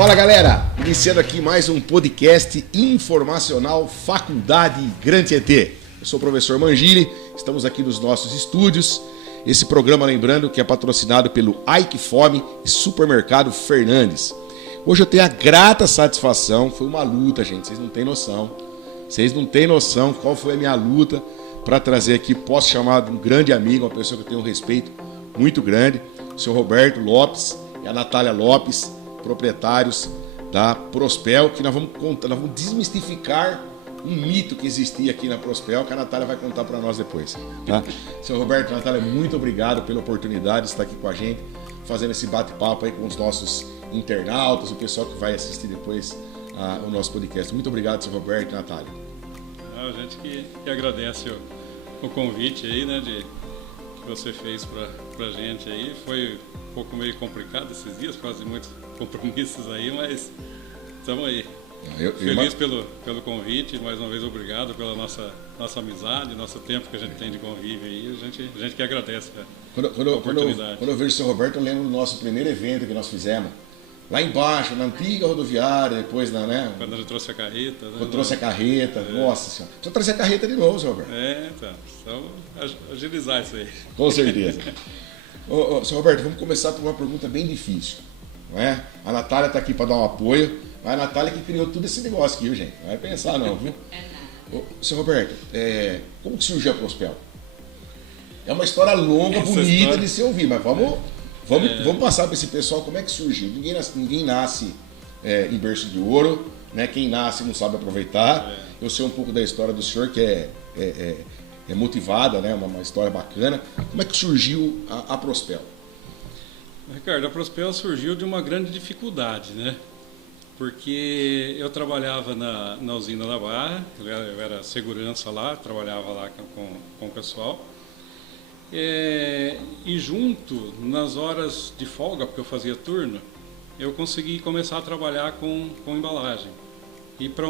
Fala galera, iniciando aqui mais um podcast informacional Faculdade Gran Tietê. Eu sou o professor Mangini, estamos aqui nos nossos estúdios. Esse programa, lembrando, que é patrocinado pelo Ike Fome e Supermercado Fernandes. Hoje eu tenho a grata satisfação, foi uma luta, gente, vocês não têm noção. Vocês não têm noção qual foi a minha luta para trazer aqui, posso chamar de um grande amigo, uma pessoa que eu tenho um respeito muito grande, o senhor Roberto Lopes e a Natália Lopes, proprietários da Prospel, que nós vamos desmistificar um mito que existia aqui na Prospel, que a Natália vai contar para nós depois. Tá? Senhor Roberto e Natália, muito obrigado pela oportunidade de estar aqui com a gente, fazendo esse bate-papo aí com os nossos internautas, o pessoal que vai assistir depois o nosso podcast. Muito obrigado, senhor Roberto e Natália. A gente que agradece o convite aí, né, que você fez pra gente aí. Foi um pouco meio complicado esses dias, quase muitos compromissos aí, mas estamos aí. Feliz pelo convite, mais uma vez obrigado pela nossa amizade, nosso tempo que a gente tem de convívio aí, a gente que agradece a oportunidade. Quando eu vejo o seu Roberto, eu lembro do nosso primeiro evento que nós fizemos, lá embaixo, na antiga rodoviária, depois né? Quando a gente trouxe a carreta. Né? Quando trouxe a carreta, nossa senhora. Precisa trazer a carreta de novo, seu Roberto. Então, agilizar isso aí. Com certeza. Seu Roberto, vamos começar por uma pergunta bem difícil, não é? A Natália está aqui para dar um apoio, mas a Natália que criou tudo esse negócio aqui, gente. Não vai pensar não, viu? Seu Roberto, como que surgiu a Prospel? É uma história longa, bonita de se ouvir, mas vamos passar para esse pessoal como é que surgiu. Ninguém nasce em berço de ouro, né? Quem nasce não sabe aproveitar. Eu sei um pouco da história do senhor, que é motivada, né? Uma história bacana. Como é que surgiu a Prospel? Ricardo, a Prospel surgiu de uma grande dificuldade, né? Porque eu trabalhava na usina da Barra, eu era segurança lá, trabalhava lá com o pessoal. E junto, nas horas de folga, porque eu fazia turno, eu consegui começar a trabalhar com embalagem. E para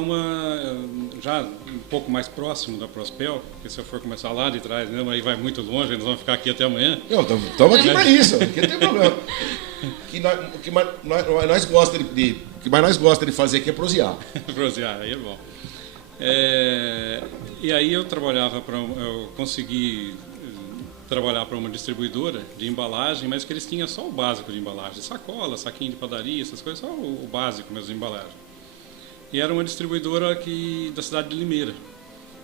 já um pouco mais próximo da Prospel, porque se eu for começar lá de trás mesmo, aí vai muito longe, nós vamos ficar aqui até amanhã. Não, estamos aqui para isso, porque tem problema. O que mais nós gosta de fazer aqui é prosear. Prosear, aí é bom. E aí eu consegui trabalhar para uma distribuidora de embalagem, mas que eles tinham só o básico de embalagem, sacola, saquinho de padaria, essas coisas, só o básico mesmo de embalagem. E era uma distribuidora da cidade de Limeira.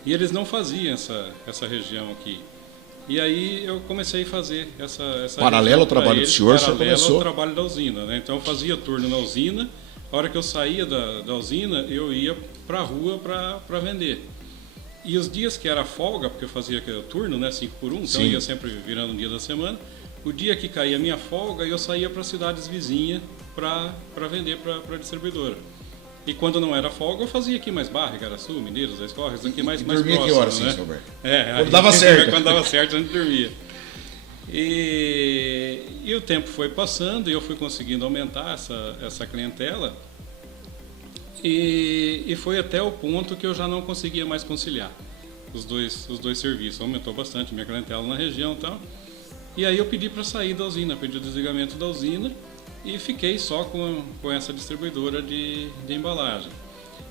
E eles não faziam essa região aqui. E aí eu comecei a fazer essa paralelo ao trabalho do senhor, você começou? Paralelo ao trabalho da usina, né? Então eu fazia turno na usina, a hora que eu saía da usina, eu ia para a rua para vender. E os dias que era folga, porque eu fazia turno, né, 5 por 1, então eu ia sempre virando um dia da semana, o dia que caía a minha folga, eu saía para cidades vizinhas para vender para a distribuidora. E quando não era folga, eu fazia aqui mais Barra, Igaraçu, Mineiros, Dois Córregos, aqui mais próximo. Dormia que horas, né? Sim, Roberto? Quando dava certo. Quando dava certo, a gente dormia. E o tempo foi passando e eu fui conseguindo aumentar essa clientela. E foi até o ponto que eu já não conseguia mais conciliar os dois serviços. Aumentou bastante minha clientela na região e tal. E aí eu pedi para sair da usina, pedi o desligamento da usina e fiquei só com essa distribuidora de embalagem.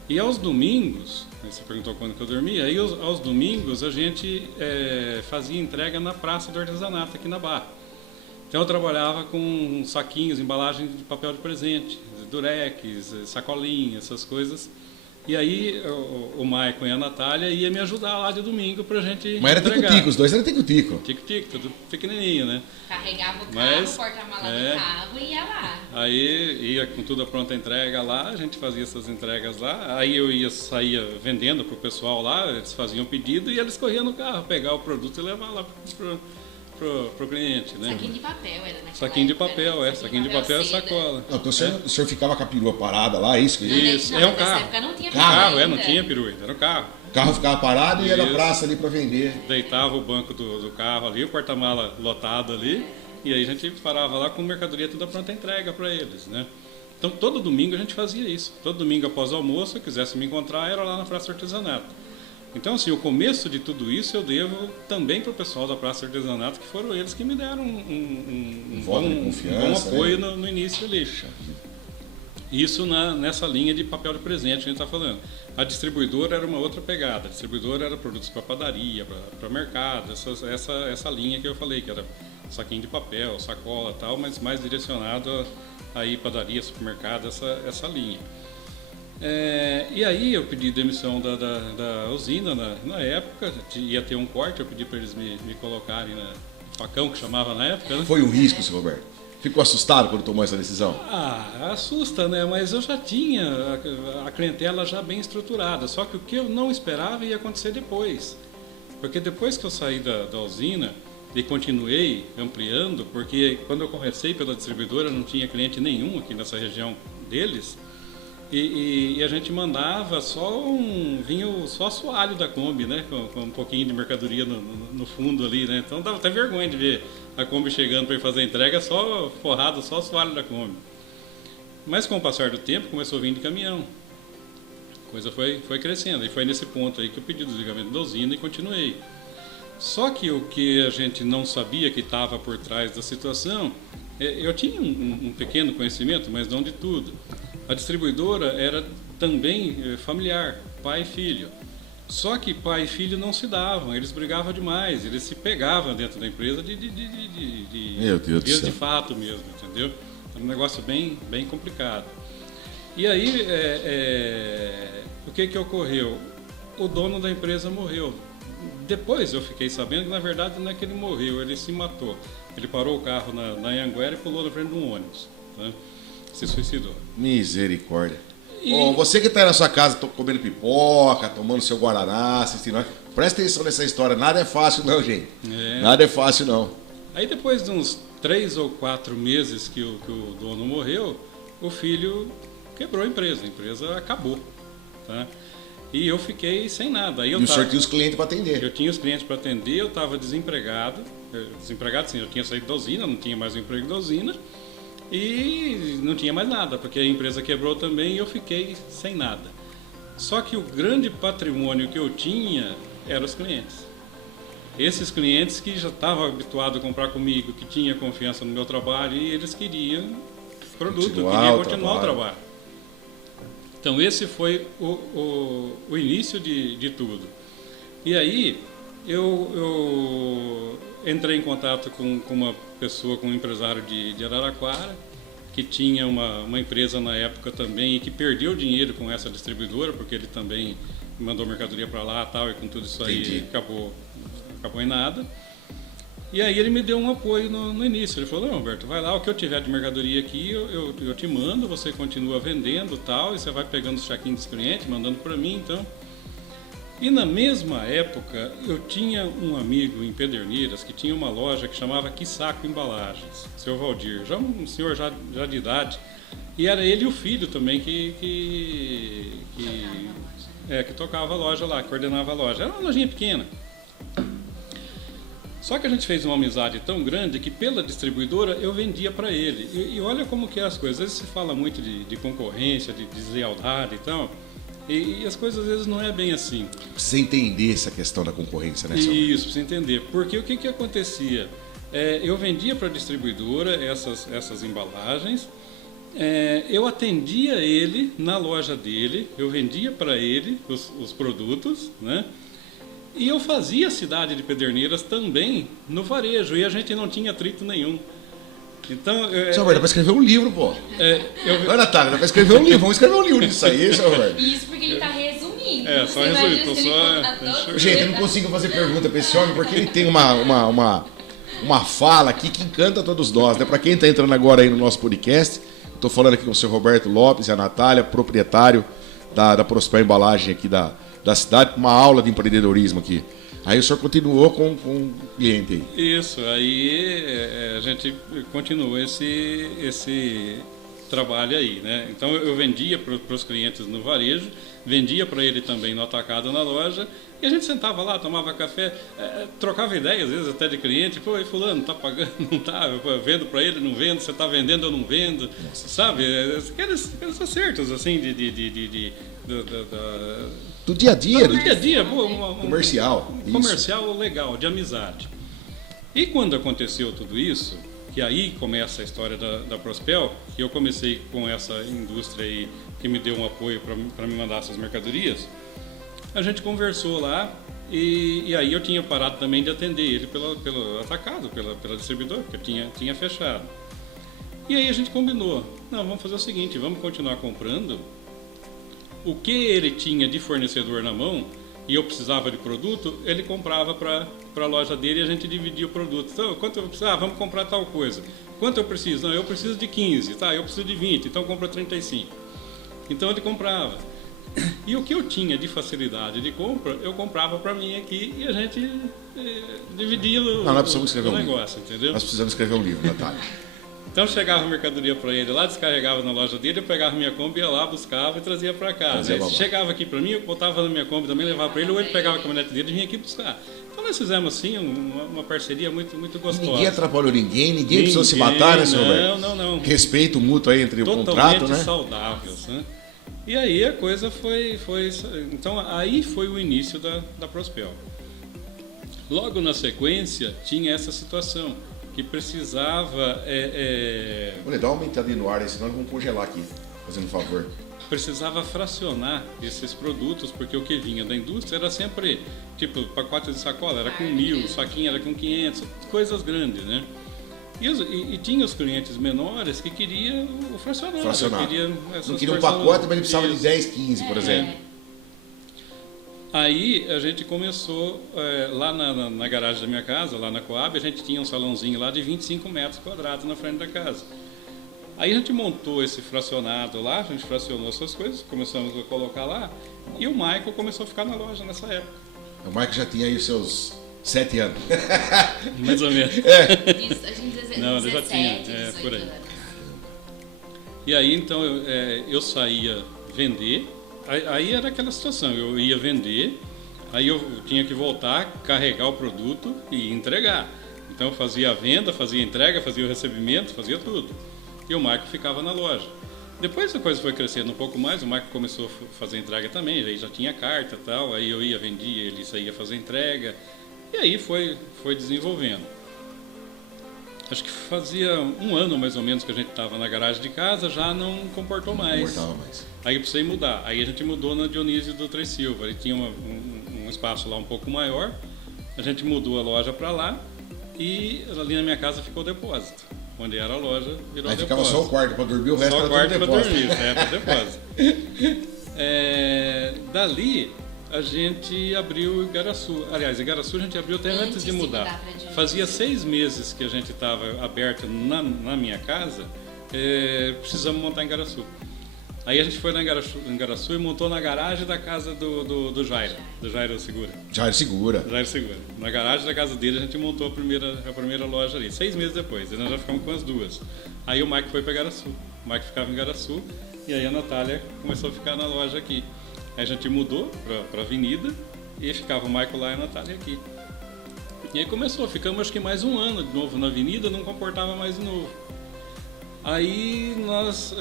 E aos domingos, você perguntou quando que eu dormia, aí aos domingos a gente fazia entrega na Praça do Artesanato aqui na Barra. Então eu trabalhava com saquinhos, embalagem de papel de presente, durex, sacolinhas, essas coisas. E aí o Maicon e a Natália iam me ajudar lá de domingo pra gente Mas era tico-tico, os dois eram tico-tico. Tico-tico, tudo pequenininho, né? Carregava o carro, o porta-mala do carro e ia lá. Aí ia com tudo a pronta entrega lá, a gente fazia essas entregas lá. Aí eu saía vendendo pro pessoal lá, eles faziam pedido e eles corriam no carro, pegar o produto e levar lá pro cliente, né? Saquinho de papel era naquela Saquinho de época, papel, né? saquinho de papel e sacola. Não, então o senhor ficava com a perua parada lá, isso? Isso, Não, é um nessa carro. época não tinha Carro, ainda. não tinha perua, era um carro. O carro ficava parado e ia na Isso. praça ali para vender. Deitava o banco do carro ali, o porta-mala lotado ali, e aí a gente parava lá com mercadoria toda pronta entrega para eles, né? Então todo domingo a gente fazia isso. Todo domingo após o almoço, se eu quisesse me encontrar, era lá na Praça do Artesanato. Então, assim, o começo de tudo isso eu devo também para o pessoal da Praça do Artesanato, que foram eles que me deram um voto de confiança, bom apoio, né? no início ali. Isso nessa linha de papel de presente que a gente está falando. A distribuidora era uma outra pegada. A distribuidora era produtos para padaria, para mercado, essa linha que eu falei, que era saquinho de papel, sacola e tal, mas mais direcionado a padaria, supermercado, essa linha. E aí eu pedi demissão da usina na época, ia ter um corte, eu pedi para eles me colocarem no facão, que chamava na época. Né? Foi um risco, seu Roberto? Ficou assustado quando tomou essa decisão? Assusta, né? Mas eu já tinha a clientela já bem estruturada, só que o que eu não esperava ia acontecer depois. Porque depois que eu saí da usina e continuei ampliando, porque quando eu comecei pela distribuidora não tinha cliente nenhum aqui nessa região deles, e a gente mandava vinha só assoalho da Kombi, né? Com um pouquinho de mercadoria no fundo ali, né? Então dava até vergonha de ver a Kombi chegando para ir fazer a entrega só forrado, só assoalho da Kombi. Mas com o passar do tempo começou a vir de caminhão. A coisa foi crescendo, e foi nesse ponto aí que eu pedi o desligamento da usina e continuei. Só que o que a gente não sabia que estava por trás da situação, eu tinha um pequeno conhecimento, mas não de tudo. A distribuidora era também familiar, pai e filho. Só que pai e filho não se davam, eles brigavam demais, eles se pegavam dentro da empresa Meu Deus do céu. de fato mesmo, entendeu? Era um negócio bem complicado. E aí, o que ocorreu? O dono da empresa morreu. Depois eu fiquei sabendo que, na verdade, não é que ele morreu, ele se matou. Ele parou o carro na Anhanguera e pulou na frente de um ônibus. Né? Se suicidou. Misericórdia. Bom, você que está aí na sua casa comendo pipoca, tomando seu guaraná, assistindo, presta atenção nessa história. Nada é fácil não, gente. Nada é fácil não. Aí depois de uns 3 ou 4 meses que o dono morreu, o filho quebrou a empresa acabou. Tá? E eu fiquei sem nada. Aí o senhor tinha os clientes para atender? Eu tinha os clientes para atender, eu estava desempregado. Desempregado sim, eu tinha saído da usina, não tinha mais o emprego da usina. E não tinha mais nada, porque a empresa quebrou também e eu fiquei sem nada. Só que o grande patrimônio que eu tinha eram os clientes. Esses clientes que já estavam habituados a comprar comigo, que tinham confiança no meu trabalho e eles queriam produto, queriam continuar o trabalho. Então esse foi o início de tudo. E aí eu entrei em contato com uma pessoa, com um empresário de Araraquara, que tinha uma empresa na época também e que perdeu dinheiro com essa distribuidora, porque ele também mandou mercadoria para lá e tal, e com tudo isso aí acabou em nada. E aí ele me deu um apoio no início. Ele falou: não, Humberto, vai lá, o que eu tiver de mercadoria aqui, eu te mando, você continua vendendo tal, e você vai pegando os chequinhos dos clientes, mandando para mim, então. E na mesma época, eu tinha um amigo em Pederneiras que tinha uma loja que chamava Quisaco Embalagens, seu Valdir, já um senhor já de idade, e era ele e o filho também que tocava a loja lá, que coordenava a loja. Era uma lojinha pequena. Só que a gente fez uma amizade tão grande que pela distribuidora eu vendia para ele. E olha como que é as coisas. Às vezes se fala muito de concorrência, de deslealdade e tal. E as coisas às vezes não é bem assim. Precisa entender essa questão da concorrência, né, senhor? Isso, precisa entender. Porque o que acontecia? Eu vendia para a distribuidora essas embalagens, eu atendia ele na loja dele, eu vendia para ele os produtos, né? E eu fazia a cidade de Pederneiras também no varejo, e a gente não tinha atrito nenhum. Então, Seu Roberto, dá pra escrever um livro, pô. Olha, Natália, dá pra escrever um livro. Vamos escrever um livro disso aí, seu Roberto. Isso porque ele tá resumindo. Só resumindo. Gente, eu não consigo fazer pergunta pra esse homem, porque ele tem uma fala aqui que encanta todos nós, né? Pra quem tá entrando agora aí no nosso podcast, eu tô falando aqui com o seu Roberto Lopes e a Natália, proprietário da Prosper Embalagem aqui da cidade, uma aula de empreendedorismo aqui. Aí o senhor continuou com o cliente aí. Isso, aí a gente continuou esse trabalho aí, né? Então eu vendia para os clientes no varejo, vendia para ele também no atacado na loja, e a gente sentava lá, tomava café, trocava ideias, às vezes até de cliente, pô, e fulano, tá pagando, não tá, eu vendo para ele, não vendo, você tá vendendo, eu não vendo, nossa, sabe? Aqueles acertos assim do dia a dia, do dia a dia, comercial. Comercial legal, de amizade. E quando aconteceu tudo isso, que aí começa a história da Prospel, que eu comecei com essa indústria aí que me deu um apoio para me mandar essas mercadorias. A gente conversou lá e aí eu tinha parado também de atender ele pelo atacado, pela distribuidora, porque tinha fechado. E aí a gente combinou, não, vamos fazer o seguinte, vamos continuar comprando. O que ele tinha de fornecedor na mão e eu precisava de produto, ele comprava para a loja dele e a gente dividia o produto. Então, quanto eu precisava? Vamos comprar tal coisa. Quanto eu preciso? Não, eu preciso de 15, tá? Eu preciso de 20, então compra 35. Então ele comprava. E o que eu tinha de facilidade de compra, eu comprava para mim aqui e a gente dividia o negócio, entendeu? Nós precisamos escrever um livro, Natália. Então chegava a mercadoria para ele lá, descarregava na loja dele, eu pegava minha Kombi, ia lá, buscava e trazia para cá. Chegava aqui para mim, eu botava na minha Kombi também, levava para ele, ou ele pegava a caminhonete dele e vinha aqui buscar. Então nós fizemos assim uma parceria muito, muito gostosa. Ninguém atrapalhou ninguém precisou se matar, né, senhor Roberto? Não. Respeito mútuo aí entre o contrato, né? Totalmente saudáveis, né? E aí a coisa foi... Então aí foi o início da Prospel. Logo na sequência tinha essa situação, que precisava... Vou dar uma aumentadinha no ar aí, senão vamos congelar aqui, fazendo um favor. Precisava fracionar esses produtos, porque o que vinha da indústria era sempre, tipo, pacote de sacola, era com 1.000, o saquinho era com 500, coisas grandes, né? E tinha os clientes menores que queriam o fracionado. Não queria um pacote, mas ele precisava de 10, 15, por exemplo. Aí a gente começou, lá na garagem da minha casa, lá na Coab, a gente tinha um salãozinho lá de 25 metros quadrados na frente da casa. Aí a gente montou esse fracionado lá, a gente fracionou essas coisas, começamos a colocar lá, e o Michael começou a ficar na loja nessa época. O Michael já tinha aí os seus 7 anos. Mais ou menos. Isso, a gente Não, 17, já tinha, 18 por aí. anos. E aí então eu saía vender, aí era aquela situação, eu ia vender, aí eu tinha que voltar, carregar o produto e entregar. Então eu fazia a venda, fazia a entrega, fazia o recebimento, fazia tudo. E o Marco ficava na loja. Depois a coisa foi crescendo um pouco mais, o Marco começou a fazer entrega também, aí já tinha carta e tal, aí eu ia, vendia, ele saía fazer entrega, e aí foi desenvolvendo. Acho que fazia um ano mais ou menos que a gente estava na garagem de casa, já não comportou mais. Aí eu precisei mudar. Aí a gente mudou na Dionísio do Três Silva. Ele tinha um espaço lá um pouco maior. A gente mudou a loja para lá e ali na minha casa ficou o depósito. Onde era a loja, virou aí depósito. Ficava só o quarto para dormir, o resto era tudo depósito. Só o quarto para dormir, para depósito. Dali a gente abriu Igaraçu. Aliás, Igaraçu a gente abriu até antes de mudar. Fazia 6 meses que a gente estava aberto na minha casa, precisamos montar em Igaraçu. Aí a gente foi na Igaraçu e montou na garagem da casa do Jairo, do Jairo Segura. Jairo Segura. Na garagem da casa dele a gente montou a primeira loja ali, 6 meses depois. Nós já ficamos com as duas. Aí o Mike foi para Igaraçu. O Mike ficava em Igaraçu e aí a Natália começou a ficar na loja aqui. Aí a gente mudou para a avenida e ficava o Michael lá e a Natália aqui. E aí ficamos acho que mais um ano de novo na avenida, não comportava mais de novo. Aí nós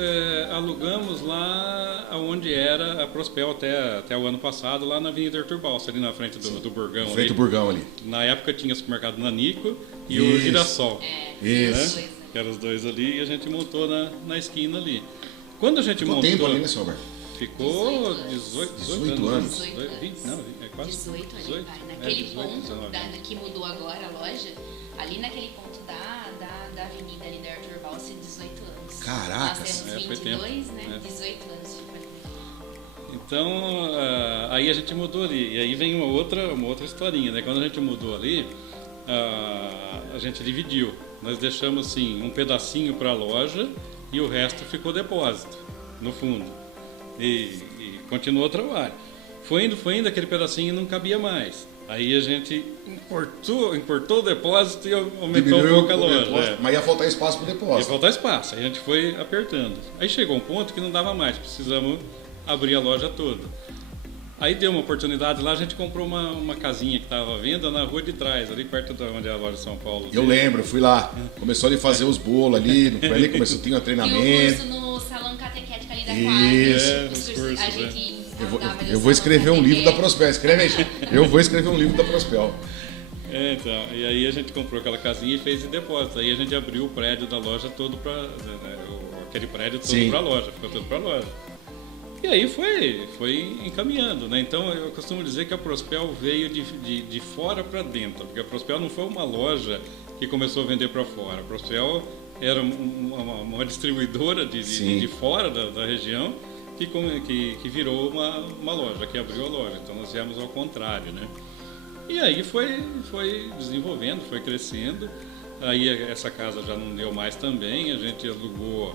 alugamos lá onde era a Prospel até o ano passado, lá na Avenida Arthur Balsa, ali na frente do Burgão. Frente do Burgão ali. Na época tinha o supermercado Nanico e o Girassol. Isso. Né? Que eram os dois ali e a gente montou na esquina ali. Quando a gente montou... tempo ali, né, senhor Roberto? Ficou 18 anos. 20, não, é quase 18 ali, 18, vai. Naquele 18, ponto que mudou agora a loja, ali naquele ponto da avenida ali da Arthur Balsa, 18 anos. Caraca! Nós temos 22, né? 18 anos de franquia. Então, aí a gente mudou ali. E aí vem uma outra historinha, né? Quando a gente mudou ali, a gente dividiu. Nós deixamos assim um pedacinho para a loja e o resto ficou depósito, no fundo. E continuou o trabalho. Foi indo, aquele pedacinho não cabia mais. Aí a gente importou o depósito e aumentou um pouco a loja. Mas ia faltar espaço para o depósito. Ia faltar espaço, aí a gente foi apertando. Aí chegou um ponto que não dava mais, precisamos abrir a loja toda. Aí deu uma oportunidade lá, a gente comprou uma casinha que estava à venda na rua de trás, ali perto de onde é a loja de São Paulo. Eu lembro, fui lá. Começou a fazer os bolos ali, começou a ter um treinamento. E o curso no salão catequético ali da Quadra. Eu vou escrever um livro da Prospel. Escreve aí. Eu vou escrever um livro da Prospel. Então, e aí a gente comprou aquela casinha e fez de depósito. Aí a gente abriu o prédio da loja todo para aquele prédio todo para a loja, ficou todo para a loja. E aí foi encaminhando, né? Então eu costumo dizer que a Prospel veio de fora para dentro, porque a Prospel não foi uma loja que começou a vender para fora. A Prospel era uma distribuidora de fora da região que virou uma loja, que abriu a loja. Então nós viemos ao contrário, né? E aí foi desenvolvendo, foi crescendo. Aí essa casa já não deu mais também, a gente alugou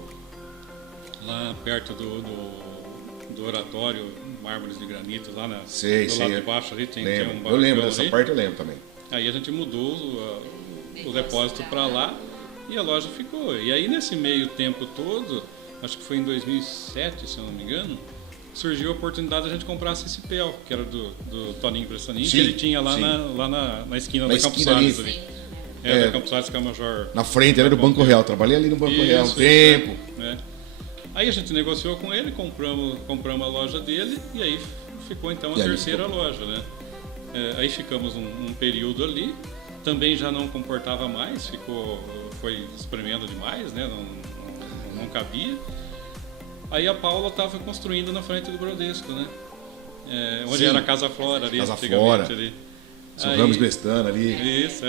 lá perto do oratório, mármores de granito, lá do lado de baixo ali tem um balcão. Eu lembro dessa ali. parte, eu lembro também. Aí a gente mudou o depósito para lá e a loja ficou. E aí nesse meio tempo todo, acho que foi em 2007, se eu não me engano, surgiu a oportunidade de a gente comprar a Cicipel, que era do Toninho Prestanin, que ele tinha lá na esquina da Campos Salles ali. Da Campos Salles, que é a Major. Na frente, era do Banco Real. Trabalhei ali no Banco Real um tempo. Aí a gente negociou com ele, compramos a loja dele e aí ficou então a terceira loja, né? Aí ficamos um período ali, também já não comportava mais, foi espremendo demais, né? Não cabia. Aí a Paula estava construindo na frente do Bradesco, né? Onde era a Casa Flora ali, Casa Flora. Ali. Seu Ramos Bestana ali. Isso,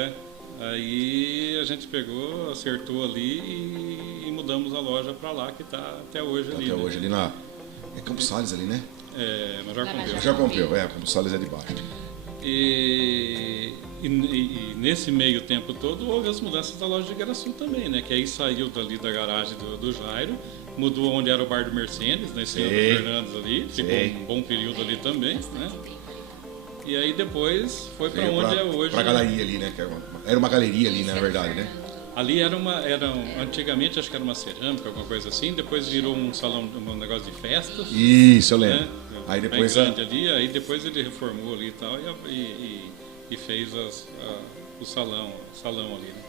Aí a gente pegou, acertou ali e mudamos a loja para lá, que está até hoje ali. Até hoje ali na... É Campos Salles ali, né? Major Pompeu. Major Pompeu, Campos Salles é de baixo. E nesse meio tempo todo houve as mudanças da loja de Igaraçu também, né? Que aí saiu dali da garagem do Jairo, mudou onde era o bar do Mercedes, na esquina do Fernandes ali, ficou um bom período ali também, né? E aí depois foi para onde é hoje. Para a galeria ali, né? Era uma galeria ali, na verdade, né? Ali antigamente acho que era uma cerâmica, alguma coisa assim, depois virou um salão, um negócio de festas. Isso, eu lembro. Né? Aí depois grande ali, aí depois ele reformou ali e tal e fez o salão ali, né?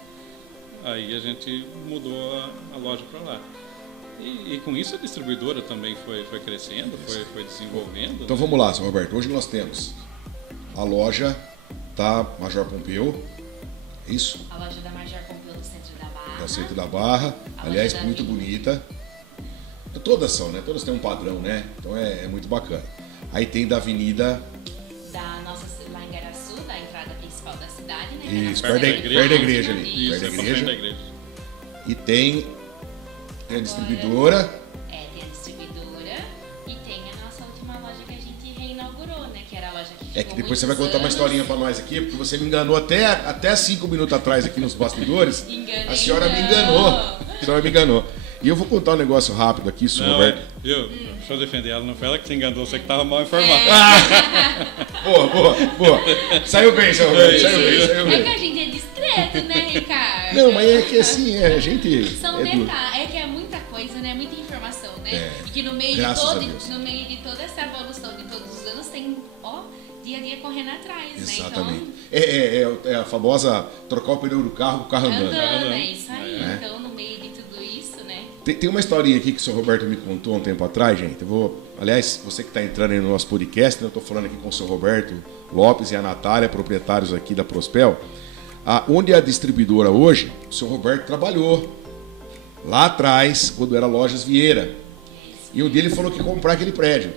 Aí a gente mudou a loja para lá. E com isso a distribuidora também foi crescendo, foi desenvolvendo. Então vamos lá, Sr. Roberto. Hoje nós temos a loja da Major Pompeu, é isso? A loja da Major Pompeu do Centro da Barra. Do Centro da Barra, aliás, muito bonita. Todas são, né? Todas têm um padrão, né? Então é muito bacana. Aí tem da Avenida... Lá em Igaraçu, da entrada principal da cidade, né? Isso, perto da igreja ali. Isso, perto da igreja. E tem a distribuidora. Tem a distribuidora e tem a nossa última loja que a gente reinaugurou, né? Que era a loja que Que depois você vai contar uma historinha pra nós aqui, porque você me enganou até 5 minutos atrás aqui nos bastidores. A senhora me enganou. A senhora me enganou. E eu vou contar um negócio rápido aqui, Sr. Roberto. Deixa eu defender ela, não foi ela que te enganou, você que estava mal informado. Boa. Saiu bem, Sr. Roberto, saiu bem. É que a gente é discreto, né, Ricardo? Não, mas é que assim, a gente... São detalhes, que é muita coisa, né? Muita informação, né? E que no meio de toda essa evolução de todos os anos tem, dia a dia correndo atrás, exatamente. né? Então, é a famosa trocar o pneu do carro com o carro andando. É isso aí. Então, no meio de tudo isso, né? Tem uma historinha aqui que o Sr. Roberto me contou um tempo atrás, gente. Aliás, você que está entrando aí no nosso podcast, né, eu estou falando aqui com o Sr. Roberto Lopes e a Natália, proprietários aqui da Prospel. Onde é a distribuidora hoje, o Sr. Roberto trabalhou lá atrás, quando era Lojas Vieira. E um dia ele falou que ia comprar aquele prédio.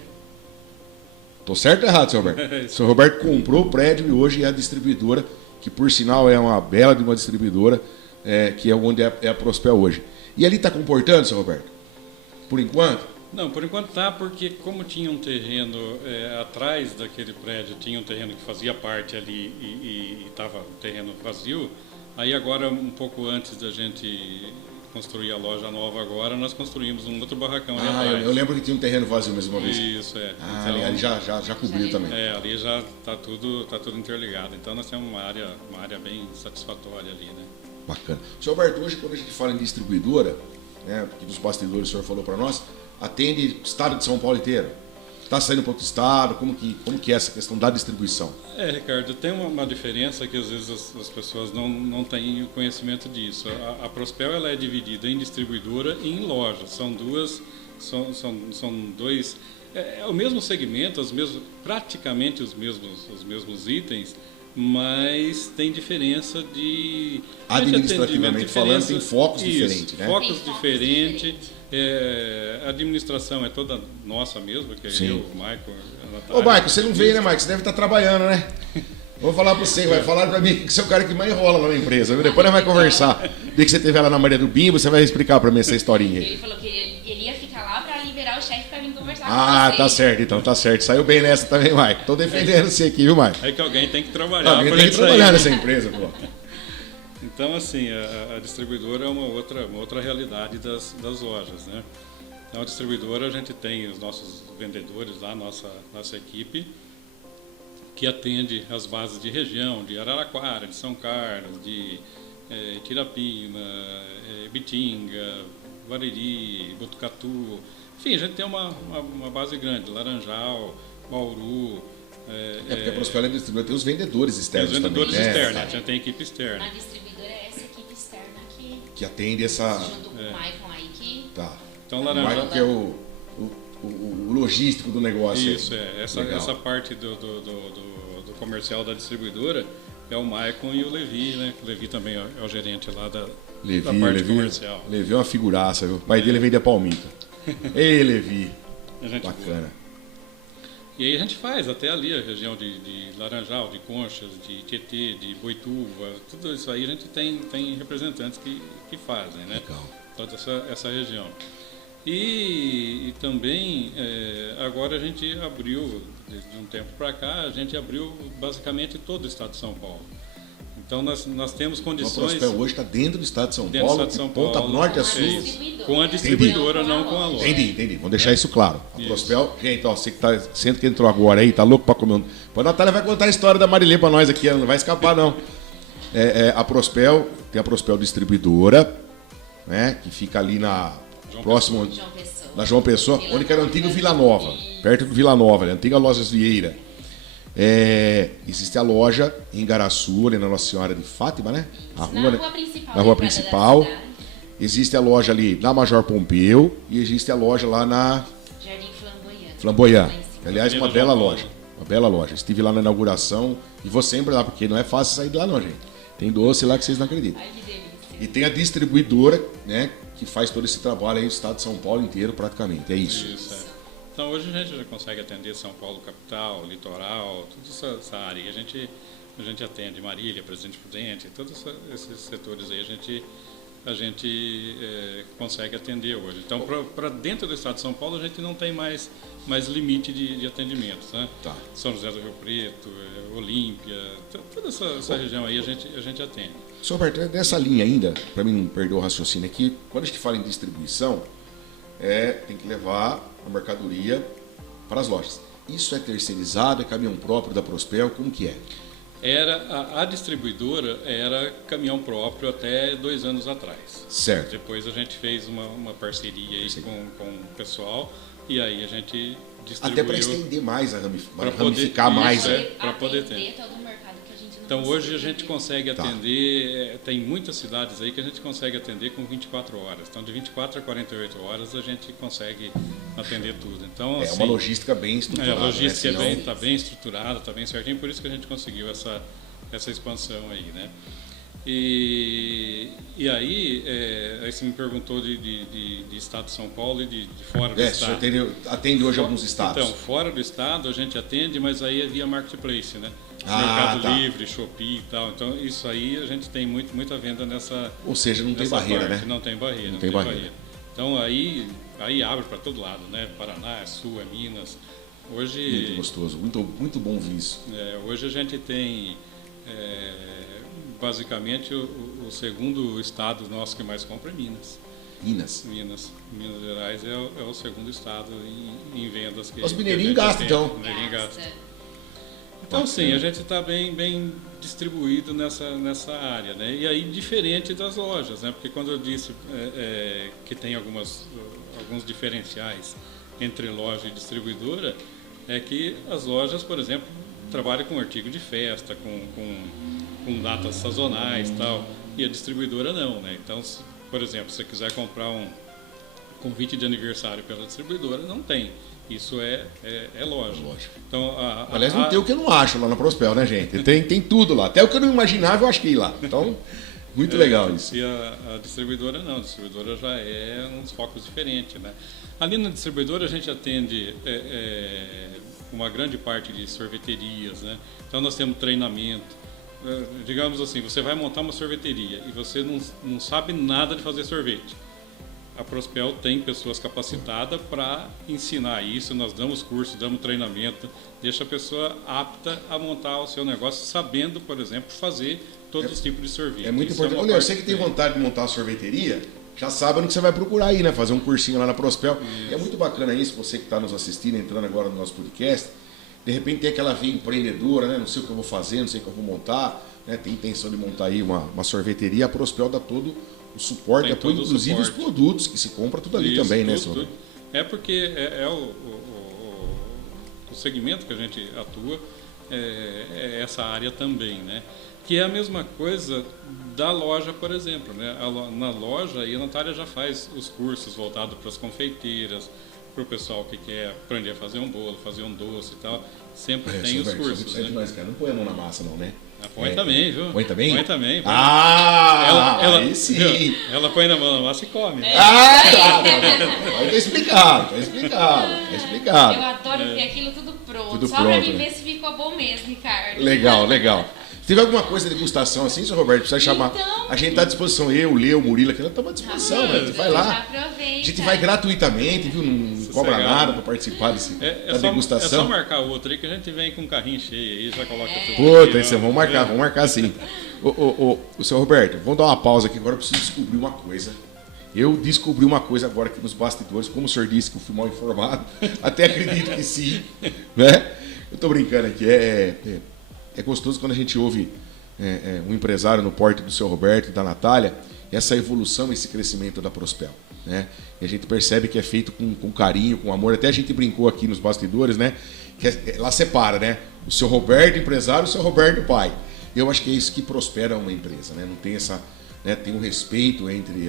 Tô certo ou errado, Sr. Roberto? O Sr. Roberto comprou o prédio e hoje é a distribuidora, que por sinal é uma bela de uma distribuidora, que é onde é a Prospel hoje. E ali está comportando, Sr. Roberto? Por enquanto? Não, por enquanto tá, porque como tinha um terreno atrás daquele prédio, tinha um terreno que fazia parte ali e estava um terreno vazio, aí agora, um pouco antes da gente construir a loja nova agora, nós construímos um outro barracão ali atrás. Eu lembro que tinha um terreno vazio mais uma vez. Isso, então, ali já cobriu também. Ali já está tudo interligado. Então nós temos uma área bem satisfatória ali, né? Bacana. Sr. Roberto, hoje quando a gente fala em distribuidora, né, que dos bastidores o senhor falou para nós, atende o estado de São Paulo inteiro. Está saindo para outro estado? Como que é essa questão da distribuição? Ricardo, tem uma diferença que às vezes as pessoas não têm o conhecimento disso. A Prospel ela é dividida em distribuidora e em loja. São dois... É o mesmo segmento, praticamente os mesmos itens, mas tem diferença de... Administrativamente falando, tem focos diferentes, né? Focos diferentes. A administração é toda nossa mesmo, que é eu, o Maico, a Natália. Ô, Maico, você não veio, né, Maico? Você deve estar trabalhando, né? Vou falar pra você, vai falar pra mim que você é o cara que mais enrola lá na empresa. Depois nós vamos conversar. Desde que você esteve lá na Maria do Bimbo, você vai explicar pra mim essa historinha aí. Ele falou que ele ia ficar lá pra liberar o chefe pra vir conversar com você. Tá certo, então, tá certo. Saiu bem nessa também, Maico. Tô defendendo você aqui, viu, Maico? É que alguém tem que trabalhar. Alguém tem que trabalhar nessa empresa, pô. Então, assim, a distribuidora é uma outra realidade das lojas, né? Então, a distribuidora, a gente tem os nossos vendedores lá, nossa equipe, que atende as bases de região, de Araraquara, de São Carlos, de Tirapina, Bitinga, Bariri, Botucatu. Enfim, a gente tem uma base grande, Laranjal, Bauru. Porque a Prospel é distribuidora, tem os vendedores externos também. Os vendedores também, externos, a gente tem equipe externa. A distribuidora é essa equipe externa que atende essa... Junto com o Maicon aí que... Tá. Então, o Maicon que é o logístico do negócio. Isso, essa parte do comercial da distribuidora é o Maicon e o Levi, né? O Levi também é o gerente lá da parte comercial. Levi é uma figuraça, viu? O pai dele vem da Palmito. Ei, Levi. Bacana. E aí a gente faz até ali a região de Laranjal, de Conchas, de Tietê, de Boituva, tudo isso aí a gente tem representantes que fazem, né? Legal. Toda essa região. E também, agora a gente abriu, de um tempo para cá, a gente abriu basicamente todo o estado de São Paulo. Então nós temos condições... A Prospel hoje está dentro do estado de São Paulo, de ponta norte a sul. Com a distribuidora, não com a loja. Entendi. Vamos deixar isso claro. A Prospel, gente, ó, você que tá, sendo que entrou agora aí, tá louco para comer. A Natália vai contar a história da Marilê para nós aqui, ela não vai escapar não. A Prospel, tem a Prospel distribuidora, né, que fica ali próximo da João Pessoa, onde era o antigo Vila Nova, perto do Vila Nova, a antiga Lojas Vieira. Existe a loja em Igaraçu, ali na Nossa Senhora de Fátima, né? Na rua principal. Existe a loja ali na Major Pompeu e existe a loja lá na Jardim Flamboyant. Aliás, uma bela loja. Uma bela loja. Estive lá na inauguração e vou sempre lá, porque não é fácil sair de lá não, gente. Tem doce lá que vocês não acreditam. Ai, que delícia. E tem a distribuidora, né, que faz todo esse trabalho aí no estado de São Paulo inteiro praticamente. É isso. Então hoje a gente já consegue atender São Paulo capital, litoral, toda essa área. A gente atende Marília, Presidente Prudente, todos esses setores aí a gente consegue atender hoje. Então, para dentro do estado de São Paulo, a gente não tem mais limite de atendimentos, né? Tá. São José do Rio Preto, Olímpia, toda essa região aí a gente atende. Sr. Bertrand, dessa linha ainda, para mim não perder o raciocínio aqui, quando a gente fala em distribuição, tem que levar a mercadoria para as lojas. Isso é terceirizado, é caminhão próprio da Prospel, como que é? A distribuidora era caminhão próprio até 2 anos atrás. Certo. Depois a gente fez uma parceria aí com o pessoal e aí a gente distribuiu. Até para estender mais, ramificar mais. Para poder ter. Então hoje a gente consegue atender, tem muitas cidades aí que a gente consegue atender com 24 horas. Então de 24 a 48 horas a gente consegue atender tudo. Então, assim, uma logística bem estruturada. A logística está bem estruturada, está bem certinho, por isso que a gente conseguiu essa expansão aí, né? E aí você me perguntou de estado de São Paulo e de fora do estado. Você atende hoje alguns estados. Então, fora do estado a gente atende, mas aí é via marketplace, né? Mercado Livre, Shopee e tal. Então, isso aí a gente tem muita venda nessa. Ou seja, não tem barreira, parte. né? Não tem barreira. Não tem barreira. Então, aí abre para todo lado, né? Paraná, Sul, Minas. Hoje, muito gostoso, muito bom ver isso. Hoje a gente tem basicamente o segundo estado nosso que mais compra é Minas. Minas Gerais é o segundo estado em vendas que os mineirinhos gastam, então. Então, sim, a gente está bem distribuído nessa área, né? E aí, diferente das lojas, né? Porque quando eu disse que tem alguns diferenciais entre loja e distribuidora, é que as lojas, por exemplo, trabalham com artigo de festa, com datas sazonais e tal, e a distribuidora não, né? Então, por exemplo, se você quiser comprar um convite de aniversário pela distribuidora, não tem. Isso é lógico. Então, aliás, não tem o que eu não acho lá na Prospel, né, gente? Tem tudo lá. Até o que eu não imaginava, eu achei lá. Então, muito legal isso. E a distribuidora não. A distribuidora já é uns focos diferentes, né? Ali na distribuidora a gente atende uma grande parte de sorveterias, né? Então, nós temos treinamento. Digamos assim, você vai montar uma sorveteria e você não sabe nada de fazer sorvete. A Prospel tem pessoas capacitadas para ensinar isso, nós damos curso, damos treinamento, deixa a pessoa apta a montar o seu negócio, sabendo, por exemplo, fazer todos os tipos de sorvete. É muito importante. Olha, você que tem vontade de montar uma sorveteria, já sabe no que você vai procurar aí, né? Fazer um cursinho lá na Prospel. E é muito bacana isso, você que está nos assistindo, entrando agora no nosso podcast, de repente tem aquela veia empreendedora, né? Não sei o que eu vou fazer, não sei o que eu vou montar, né? Tem intenção de montar aí uma sorveteria, a Prospel dá todo o suporte, apoio, inclusive os produtos que se compra, tudo ali também, né, senhor? É porque o segmento que a gente atua é essa área também, né? Que é a mesma coisa da loja, por exemplo, né? Na loja, a Natália já faz os cursos voltados para as confeiteiras, para o pessoal que quer aprender a fazer um bolo, fazer um doce e tal. Sempre tem os cursos, né? Demais, cara. Não põe a mão na massa, não, né? Põe também, viu? Põe também? Põe também. Põe. Aí sim. Ela põe na mão na massa e come. Tá. Tá explicado. Eu adoro ver aquilo tudo pronto. Só pra mim ver se ficou bom mesmo, Ricardo. Legal. Teve alguma coisa de degustação assim, senhor Roberto? Precisa chamar. Então, a gente está à disposição, eu, o Leo, o Murilo, aqui, nós estamos à disposição, né? A gente vai lá. Aproveita. A gente vai gratuitamente, viu? Não cobra nada para participar da degustação. É só marcar outro aí que a gente vem com um carrinho cheio aí, já coloca tudo. Puta, isso, vamos marcar sim. O senhor Roberto, vamos dar uma pausa aqui, agora eu preciso descobrir uma coisa. Eu descobri uma coisa agora aqui nos bastidores, como o senhor disse que eu fui mal informado, até acredito que sim, né? Eu tô brincando aqui, é gostoso quando a gente ouve um empresário no porte do seu Roberto e da Natália, essa evolução, esse crescimento da Prospel, né? E a gente percebe que é feito com carinho, com amor. Até a gente brincou aqui nos bastidores, né? Que lá separa, né? O seu Roberto empresário e o seu Roberto pai. Eu acho que é isso que prospera uma empresa, né? Não tem essa, né? Tem um respeito entre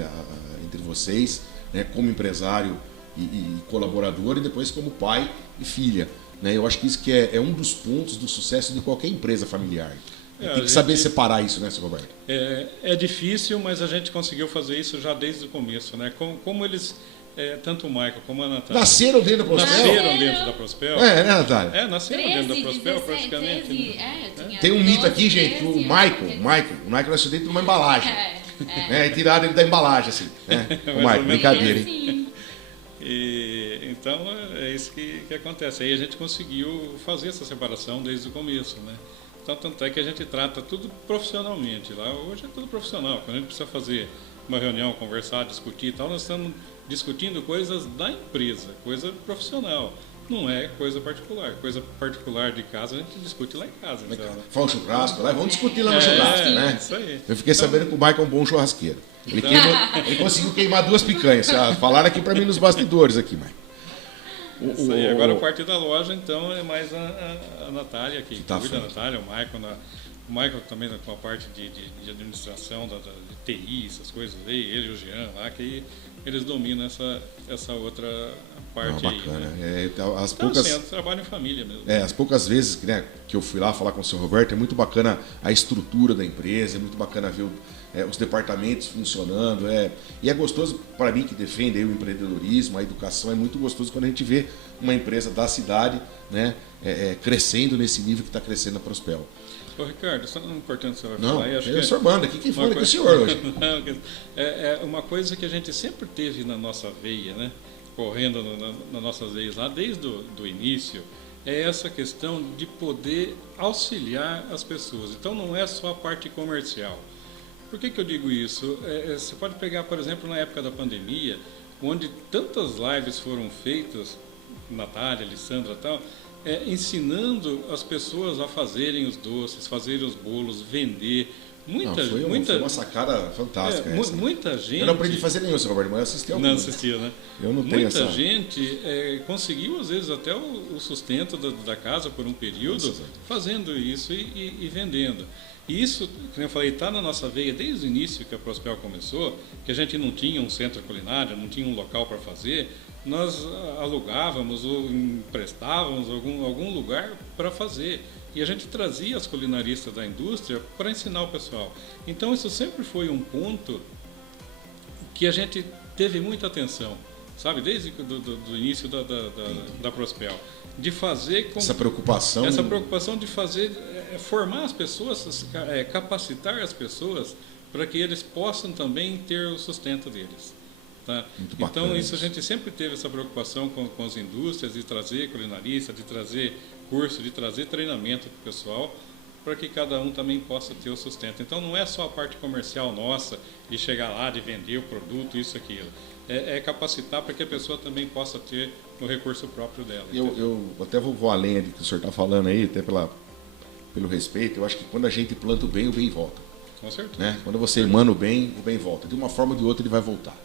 vocês, né? Como empresário e colaborador, e depois como pai e filha. Né? Eu acho que isso que é um dos pontos do sucesso de qualquer empresa familiar. Tem que saber separar isso, né, seu Roberto? É difícil, mas a gente conseguiu fazer isso já desde o começo, né? Como eles, tanto o Michael como a Natália... Nasceram dentro da Prospel? Nasceram dentro da Prospel. Né, Natália? Nasceram 13, dentro da Prospel, 16, praticamente. 13, né? Tem um mito aqui, gente, que o Michael nasceu dentro de uma embalagem. É tirado ele da embalagem, assim. Né? O Michael, brincadeira, hein? Então, é isso que acontece. Aí a gente conseguiu fazer essa separação desde o começo, né? Então, tanto é que a gente trata tudo profissionalmente. Lá hoje é tudo profissional. Quando a gente precisa fazer uma reunião, conversar, discutir e tal, nós estamos discutindo coisas da empresa, coisa profissional. Não é coisa particular. Coisa particular de casa, a gente discute lá em casa. Então, né? Fala um churrasco lá, vamos discutir lá no churrasco, né? Isso aí. Eu fiquei sabendo que o Michael é um bom churrasqueiro. Ele conseguiu queimar 2 picanhas. Falaram aqui para mim nos bastidores aqui, Michael. Isso aí. Agora a parte da loja, então, é mais a Natália que cuida, a Natália, o Michael também com a parte de administração, de TI, essas coisas aí, ele e o Jean lá, que eles dominam essa outra parte bacana. aí. Né? Poucas... trabalho em família mesmo. As poucas vezes, né, que eu fui lá falar com o seu Roberto, é muito bacana a estrutura da empresa, é muito bacana ver os departamentos funcionando. E é gostoso, para mim que defende aí o empreendedorismo, a educação, é muito gostoso quando a gente vê uma empresa da cidade, né, crescendo nesse nível que está crescendo a Prospel. Ô, Ricardo, só não importante que você vai falar. Não, o senhor manda aqui, quem fala com o senhor hoje? É uma coisa que a gente sempre teve na nossa veia, né? Correndo nas nossas veias lá, desde o início, é essa questão de poder auxiliar as pessoas. Então, não é só a parte comercial. Por que eu digo isso? Você pode pegar, por exemplo, na época da pandemia, onde tantas lives foram feitas, Natália, Alessandra e tal, ensinando as pessoas a fazerem os doces, fazerem os bolos, vender. Foi uma sacada fantástica. Muita gente... Eu não aprendi a fazer nenhum, seu Roberto, mas eu assisti alguns. Não assistiu, né? Eu não tenho Muita gente conseguiu, às vezes, até o sustento da casa por um período, fazendo isso e vendendo. E isso, como eu falei, está na nossa veia desde o início que a Prospel começou, que a gente não tinha um centro culinário, não tinha um local para fazer, nós alugávamos ou emprestávamos algum lugar para fazer. E a gente trazia as culinaristas da indústria para ensinar o pessoal. Então isso sempre foi um ponto que a gente teve muita atenção, sabe? Desde do início da Prospel. De fazer com essa preocupação de fazer, formar as pessoas, capacitar as pessoas para que eles possam também ter o sustento deles. Tá? Então isso a gente sempre teve essa preocupação com as indústrias, de trazer culinarista, de trazer curso, de trazer treinamento para o pessoal, para que cada um também possa ter o sustento. Então não é só a parte comercial nossa, de chegar lá, de vender o produto, isso, aquilo. É capacitar para que a pessoa também possa ter o recurso próprio dela. Eu até vou além do que o senhor está falando aí, até pelo respeito. Eu acho que quando a gente planta o bem volta. Com certeza. Né? Quando você emana o bem volta. De uma forma ou de outra ele vai voltar.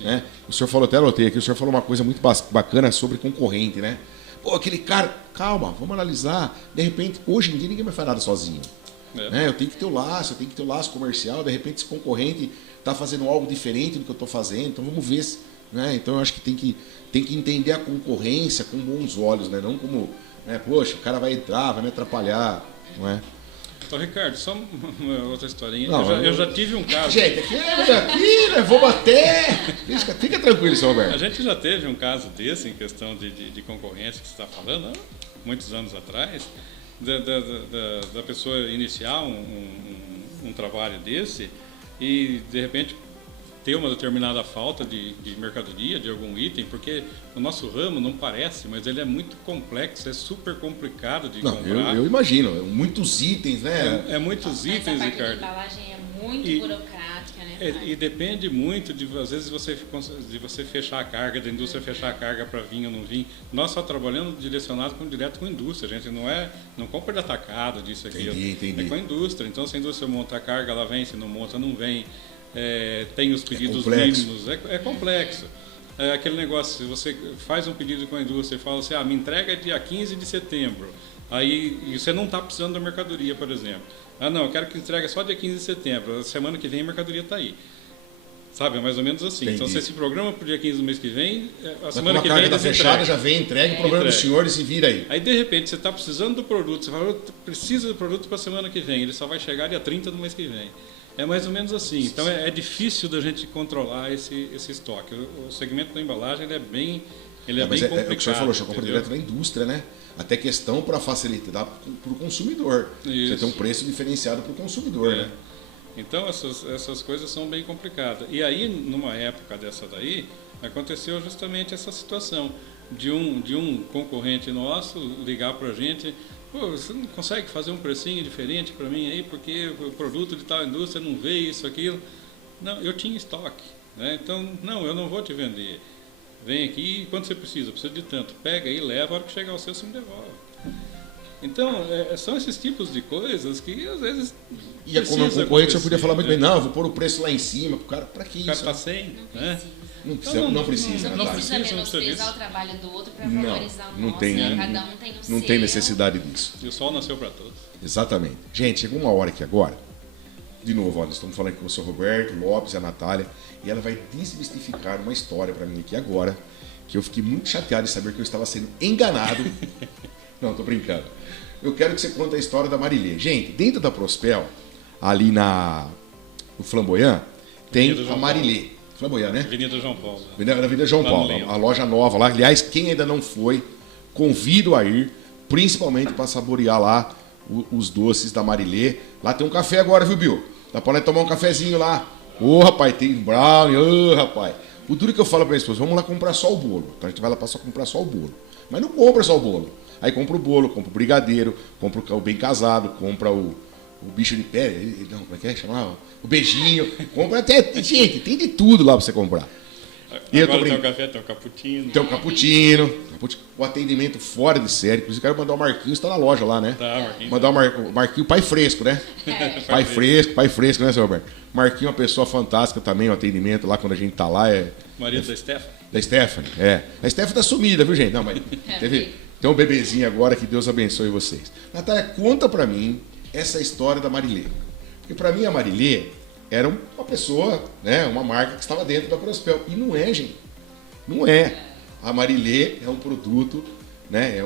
Né? O senhor falou, até anotei aqui, o senhor falou uma coisa muito bacana sobre concorrente, né? Pô, aquele cara, calma, vamos analisar. De repente, hoje em dia ninguém vai fazer nada sozinho. Né? Eu tenho que ter o laço comercial, de repente esse concorrente está fazendo algo diferente do que eu estou fazendo, então vamos ver. Né? Então eu acho que tem que entender a concorrência com bons olhos, né? Não como, né? Poxa, o cara vai entrar, vai me atrapalhar. Não é? Então, Ricardo, só uma outra historinha. Eu já tive um caso. Gente, aqui, né? Vou bater. Fica tranquilo, senhor Roberto. A gente já teve um caso desse, em questão de concorrência que você está falando, muitos anos atrás, da pessoa iniciar um trabalho desse e, de repente, ter uma determinada falta de mercadoria, de algum item, porque o nosso ramo não parece, mas ele é muito complexo, é super complicado de comprar. Eu imagino, muitos itens, né? É muitos itens, Ricardo. A embalagem é muito burocrática, né? E depende muito às vezes, de você fechar a carga, da indústria fechar a carga para vir ou não vir. Nós só trabalhamos direcionado direto com a indústria, a gente não compra de atacado, disso, aquilo. Entendi. É com a indústria. Então, se a indústria monta a carga, ela vem, se não monta, não vem. Tem os pedidos mínimos, é complexo. É aquele negócio, se você faz um pedido com a indústria e fala assim, me entrega dia 15 de setembro, aí você não está precisando da mercadoria, por exemplo. Não, eu quero que entregue só dia 15 de setembro, a semana que vem a mercadoria está aí. Sabe, é mais ou menos assim. Entendi. Então você se programa para o dia 15 do mês que vem, a semana que vem a carga está fechada, já vem entregue, o problema do senhor e se vira aí. Aí de repente você está precisando do produto, você fala, eu preciso do produto para a semana que vem, ele só vai chegar dia 30 do mês que vem. É mais ou menos assim. Então é difícil da gente controlar esse estoque. O segmento da embalagem ele é bem complicado. É o que o senhor falou, o senhor compra direto da indústria, né? Até questão para facilitar para o consumidor. Isso. Você tem um preço diferenciado para o consumidor, né? Então essas coisas são bem complicadas. E aí, numa época dessa daí, aconteceu justamente essa situação de um concorrente nosso ligar para a gente. Pô, você não consegue fazer um precinho diferente para mim aí, porque o produto de tal indústria não veio, isso, aquilo. Não, eu tinha estoque, né? Então, não, eu não vou te vender. Vem aqui, quanto você precisa? Precisa de tanto. Pega aí, leva, a hora que chegar o seu, você me devolve. Então, são esses tipos de coisas que, às vezes, e como um concorrente, você podia falar muito bem, não, eu vou pôr o preço lá em cima, pro cara, para que isso? O cara está sem, né? Não precisa. Não precisa menosprezar o trabalho do outro para valorizar o nosso, né? Cada um tem o seu. Não tem necessidade disso. E o sol nasceu para todos. Exatamente. Gente, chegou uma hora aqui agora, de novo, olha, estamos falando aqui com o senhor Roberto Lopes e a Natália, e ela vai desmistificar uma história para mim aqui agora, que eu fiquei muito chateado de saber que eu estava sendo enganado. Não, tô brincando. Eu quero que você conte a história da Marilê. Gente, dentro da Prospel, ali no Flamboyant, tem a Marilê. Flamboyant, né? Avenida João Paulo. Avenida João Paulo, a loja nova lá. Aliás, quem ainda não foi, convido a ir, principalmente para saborear lá os doces da Marilê. Lá tem um café agora, viu, Bill? Dá para tomar um cafezinho lá. Ô, rapaz, tem brownie, ô, rapaz. O duro que eu falo para minha esposa, vamos lá comprar só o bolo. Então a gente vai lá para só comprar só o bolo. Mas não compra só o bolo. Aí compra o bolo, compra o brigadeiro, compra o bem casado, compra o bicho de pé, não, como é que é? Chama o beijinho, compra até, gente, tem de tudo lá pra você comprar. E agora tem o café, tem o cappuccino. Tem o cappuccino, o atendimento fora de série. Inclusive, quero mandar o Marquinhos, está na loja lá, né? Tá, Marquinhos. Mandar o Marquinhos, pai fresco, né? Pai fresco, né, seu Roberto? Marquinhos é uma pessoa fantástica também, o atendimento lá, quando a gente tá lá. Marido da Stephanie? Da Stephanie, A Stephanie tá sumida, viu, gente? Não, mas tem um bebezinho agora, que Deus abençoe vocês. Natália, conta pra mim essa história da Marilê. Porque para mim a Marilê era uma pessoa, né, uma marca que estava dentro da Prospel. E não é, gente. Não é. A Marilê é um produto, né?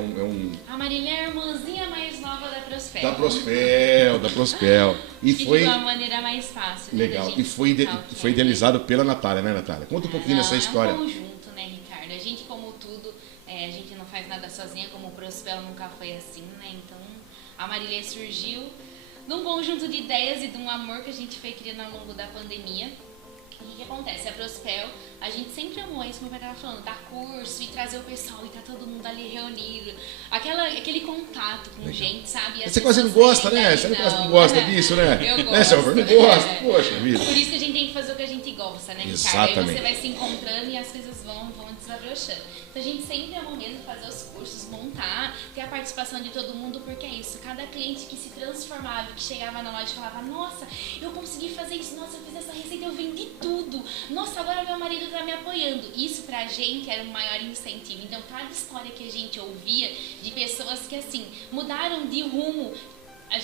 A Marilê é a irmãzinha mais nova da Prospel. Da Prospel. E que foi de uma maneira mais fácil. legal. Né, E foi idealizado pela Natália, né, Natália? Conta um pouquinho dessa história. É um conjunto, né, Ricardo? A gente, como tudo, a gente não faz nada sozinha, como o Prospel nunca foi assim, né? Então, a Marilê surgiu de um conjunto de ideias e de um amor que a gente foi criando ao longo da pandemia. E o que acontece? A Prospel, a gente sempre amou isso, meu pai estava falando, dar curso e trazer o pessoal e tá todo mundo ali reunido. Aquele contato com legal. Gente, sabe? Você quase não gosta, né? Você quase não gosta disso, né? Eu gosto. Né, Silvio? Não gosta. Poxa vida. Por isso que a gente tem que fazer o que a gente gosta, né, Ricardo? Exatamente. Aí você vai se encontrando e as coisas vão desabrochando. Então a gente sempre amou mesmo fazer os cursos, montar, ter a participação de todo mundo, porque é isso. Cada cliente que se transformava, que chegava na loja e falava, nossa, eu consegui fazer isso, nossa, eu fiz essa receita, eu vendi tudo. Nossa, agora meu marido tá me apoiando. Isso pra gente era o maior incentivo. Então cada história que a gente ouvia de pessoas que assim, mudaram de rumo.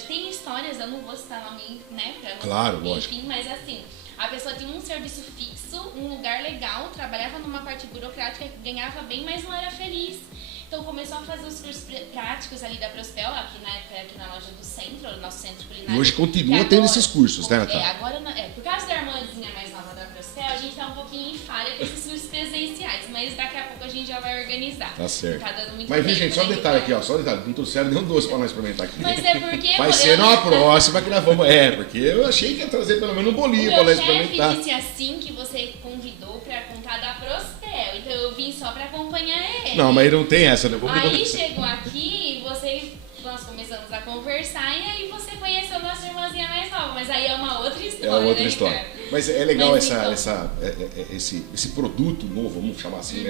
Tem histórias, eu não vou citar nome, né? Pra não, claro, enfim, lógico. Mas assim, a pessoa tinha um serviço fixo, um lugar legal, trabalhava numa parte burocrática, ganhava bem, mas não era feliz. Então começou a fazer os cursos práticos ali da Prospel, aqui na época, aqui na loja do centro, o nosso centro culinário. E hoje continua tendo esses cursos, né, Natália? Agora, por causa da irmãzinha mais nova da Prospel, a gente tá um pouquinho em falha com esses cursos presenciais, mas daqui a pouco a gente já vai organizar. Tá certo. Tá dando muito mas, viu, tempo, gente, só um né, detalhe então. aqui, ó, só um detalhe. Não trouxeram nenhum doce pra nós experimentar aqui. Mas é porque... Vai ser numa próxima que nós vamos... porque eu achei que ia trazer pelo menos um bolinho pra nós experimentar. O meu chefe disse assim que você convidou pra contar da Prospel, então eu vim só pra acompanhar ele. Não, mas não tem essa, né? Aí chegou aqui, nós começamos a conversar e aí você conheceu nossa irmãzinha mais nova, mas aí é uma outra história. É uma outra né, história. Ricardo? Mas é legal Mas, então, esse produto novo, vamos chamar assim,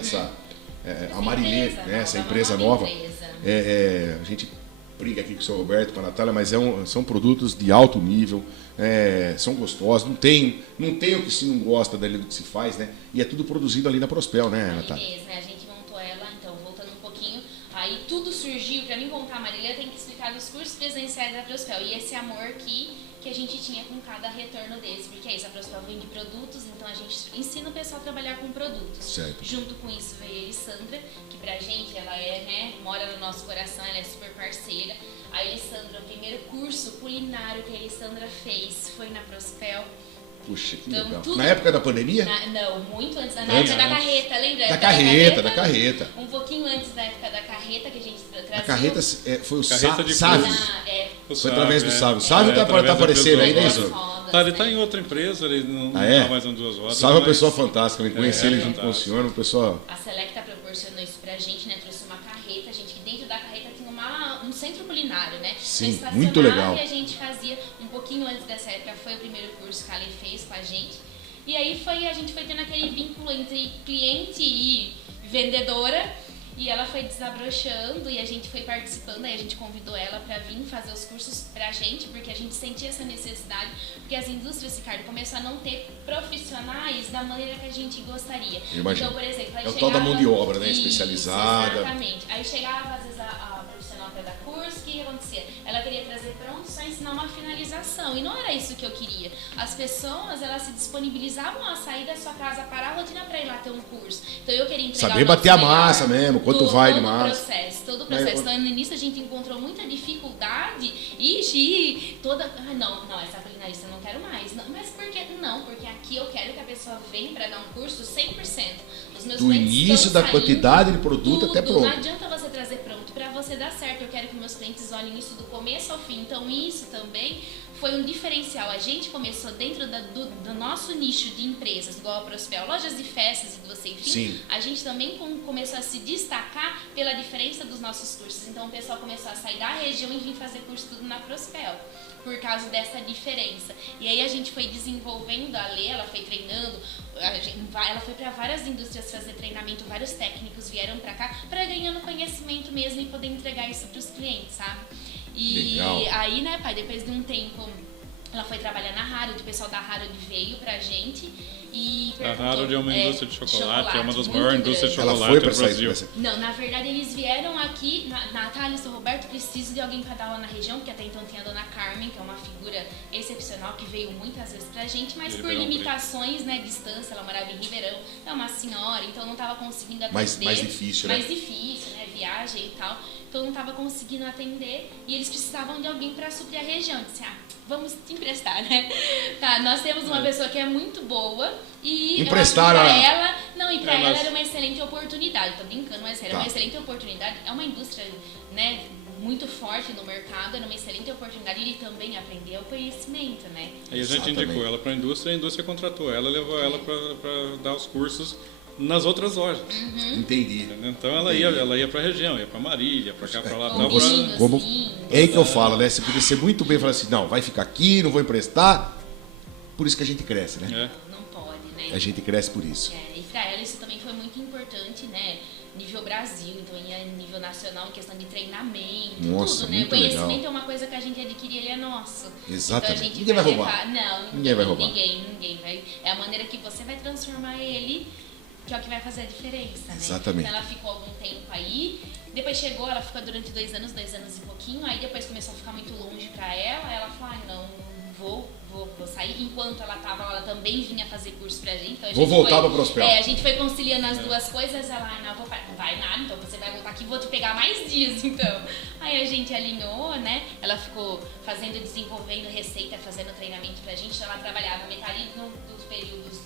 a Marilê, empresa né, essa nova, empresa uma nova. empresa. A gente briga aqui com o seu Roberto, com a Natália, mas são produtos de alto nível, são gostosos, não tem o que se não gosta dali do que se faz, né? E é tudo produzido ali na Prospel, né, Natália? Mesmo, né? A gente montou ela, então, voltando um pouquinho, aí tudo surgiu, pra mim contar a Marília, tem que explicar dos cursos presenciais da Prospel e esse amor que a gente tinha com cada retorno desse, porque é isso, a Prospel vende produtos, então a gente ensina o pessoal a trabalhar com produtos. Certo. Junto com isso veio a Elisandra, que pra gente ela mora no nosso coração, ela é super parceira. A Elisandra, o primeiro curso culinário que a Elisandra fez foi na Prospel. Puxa, que Então, legal. Na época da pandemia? Não, muito antes. Na época da carreta, lembra? Da carreta. Um pouquinho antes da época da carreta que a gente trazia. A carreta foi o Carreta Sávio. Foi através do Sávio. O Sávio tá aparecendo aí, né, Iso? Ele tá em outra empresa, ele não tá mais em Duas Rodas. Sávio é uma pessoa fantástica, me conheci ele junto com o senhor, uma pessoa... A Selecta proporcionou isso pra gente, né? Trouxe uma carreta, gente, que dentro da carreta tinha um centro culinário, né? Sim, então, muito legal. E a gente fazia um pouquinho antes dessa época, foi o primeiro curso que a Ale fez com a gente. E aí a gente foi tendo aquele vínculo entre cliente e vendedora. E ela foi desabrochando e a gente foi participando, aí a gente convidou ela para vir fazer os cursos pra gente, porque a gente sentia essa necessidade, porque as indústrias, Ricardo, começaram a não ter profissionais da maneira que a gente gostaria. Imagino. Então, por exemplo, aí é o tal da mão de obra, né? Isso, especializada. Exatamente. Aí chegava, às vezes, a profissional para dar curso, o que acontecia? Ela queria trazer pronto, só ensinar uma finalização. E não era isso que eu queria. As pessoas, elas se disponibilizavam a sair da sua casa, parar a rotina para ir lá ter um curso. Então eu queria entregar saber bater a massa mesmo, quanto vai de massa. Todo o processo. Então no início a gente encontrou muita dificuldade e toda... não, essa culinarista eu não quero mais. Não, mas por que? Não, porque aqui eu quero que a pessoa venha para dar um curso 100%. Os meus do início da quantidade de produto tudo, até pronto. Não adianta você trazer pronto. Para você dar certo, eu quero que meus clientes olhem isso do começo ao fim. Então isso também foi um diferencial. A gente começou dentro do nosso nicho de empresas, igual a Prospel, lojas de festas e doce, enfim. Sim. A gente também começou a se destacar pela diferença dos nossos cursos. Então o pessoal começou a sair da região e vir fazer curso tudo na Prospel, por causa dessa diferença. E aí a gente foi desenvolvendo a Lê, ela foi treinando, ela foi para várias indústrias fazer treinamento, vários técnicos vieram para cá para ganhando conhecimento mesmo e poder entregar isso para os clientes, sabe? E legal. aí, né, pai, depois de um tempo Ela foi trabalhar na Harold, o pessoal da Harold veio pra gente e A Harold é uma indústria de chocolate, é uma das maiores indústrias de Ela chocolate foi do para Brasil. sair. Não, na verdade eles vieram aqui, Natália e São Roberto, preciso de alguém para dar aula na região, porque até então tinha a dona Carmen, que é uma figura excepcional, que veio muitas vezes pra gente, mas por limitações, né, distância, ela morava em Ribeirão, é uma senhora, então não estava conseguindo atender. Mais difícil, né? Mais difícil, né, viagem e tal, então não estava conseguindo atender, e eles precisavam de alguém para suprir a região. Eu disse, vamos te emprestar, né? Tá, nós temos uma pessoa que é muito boa e emprestaram ela, não, e pra ela era uma excelente oportunidade. Tô brincando, mas era uma excelente oportunidade. É uma indústria, né, muito forte no mercado, era uma excelente oportunidade e também aprender o conhecimento, né? Aí a gente indicou ela para a indústria contratou ela, levou ela para dar os cursos nas outras lojas. Entendi. Então ela ia para a região, ia para Marília, para cá, para lá, tal. Como é aí que eu falo, né? Você podia ser muito bem falar assim, não, vai ficar aqui, não vou emprestar. Por isso que a gente cresce, né? Não pode, né? A gente cresce por isso. E para ela isso também foi muito importante, né? Nível Brasil, então ia nível nacional, em questão de treinamento, nossa, tudo, né? Muito conhecimento legal. É uma coisa que a gente adquire, ele é nosso. Exatamente. Então a gente ninguém vai roubar. levar... Não, ninguém vai roubar. Ninguém vai. É a maneira que você vai transformar ele, que é o que vai fazer a diferença, né? Exatamente. Então ela ficou algum tempo aí, depois chegou, ela ficou durante 2 anos e pouquinho, aí depois começou a ficar muito longe pra ela falou, não, vou sair. Enquanto ela tava, ela também vinha fazer curso pra gente. Então a gente vou voltar pra Prospel. a gente foi conciliando as duas coisas, ela, não vai nada, então você vai voltar aqui, vou te pegar mais dias, então. Aí a gente alinhou, né? Ela ficou desenvolvendo receita, fazendo treinamento pra gente, então ela trabalhava metade dos períodos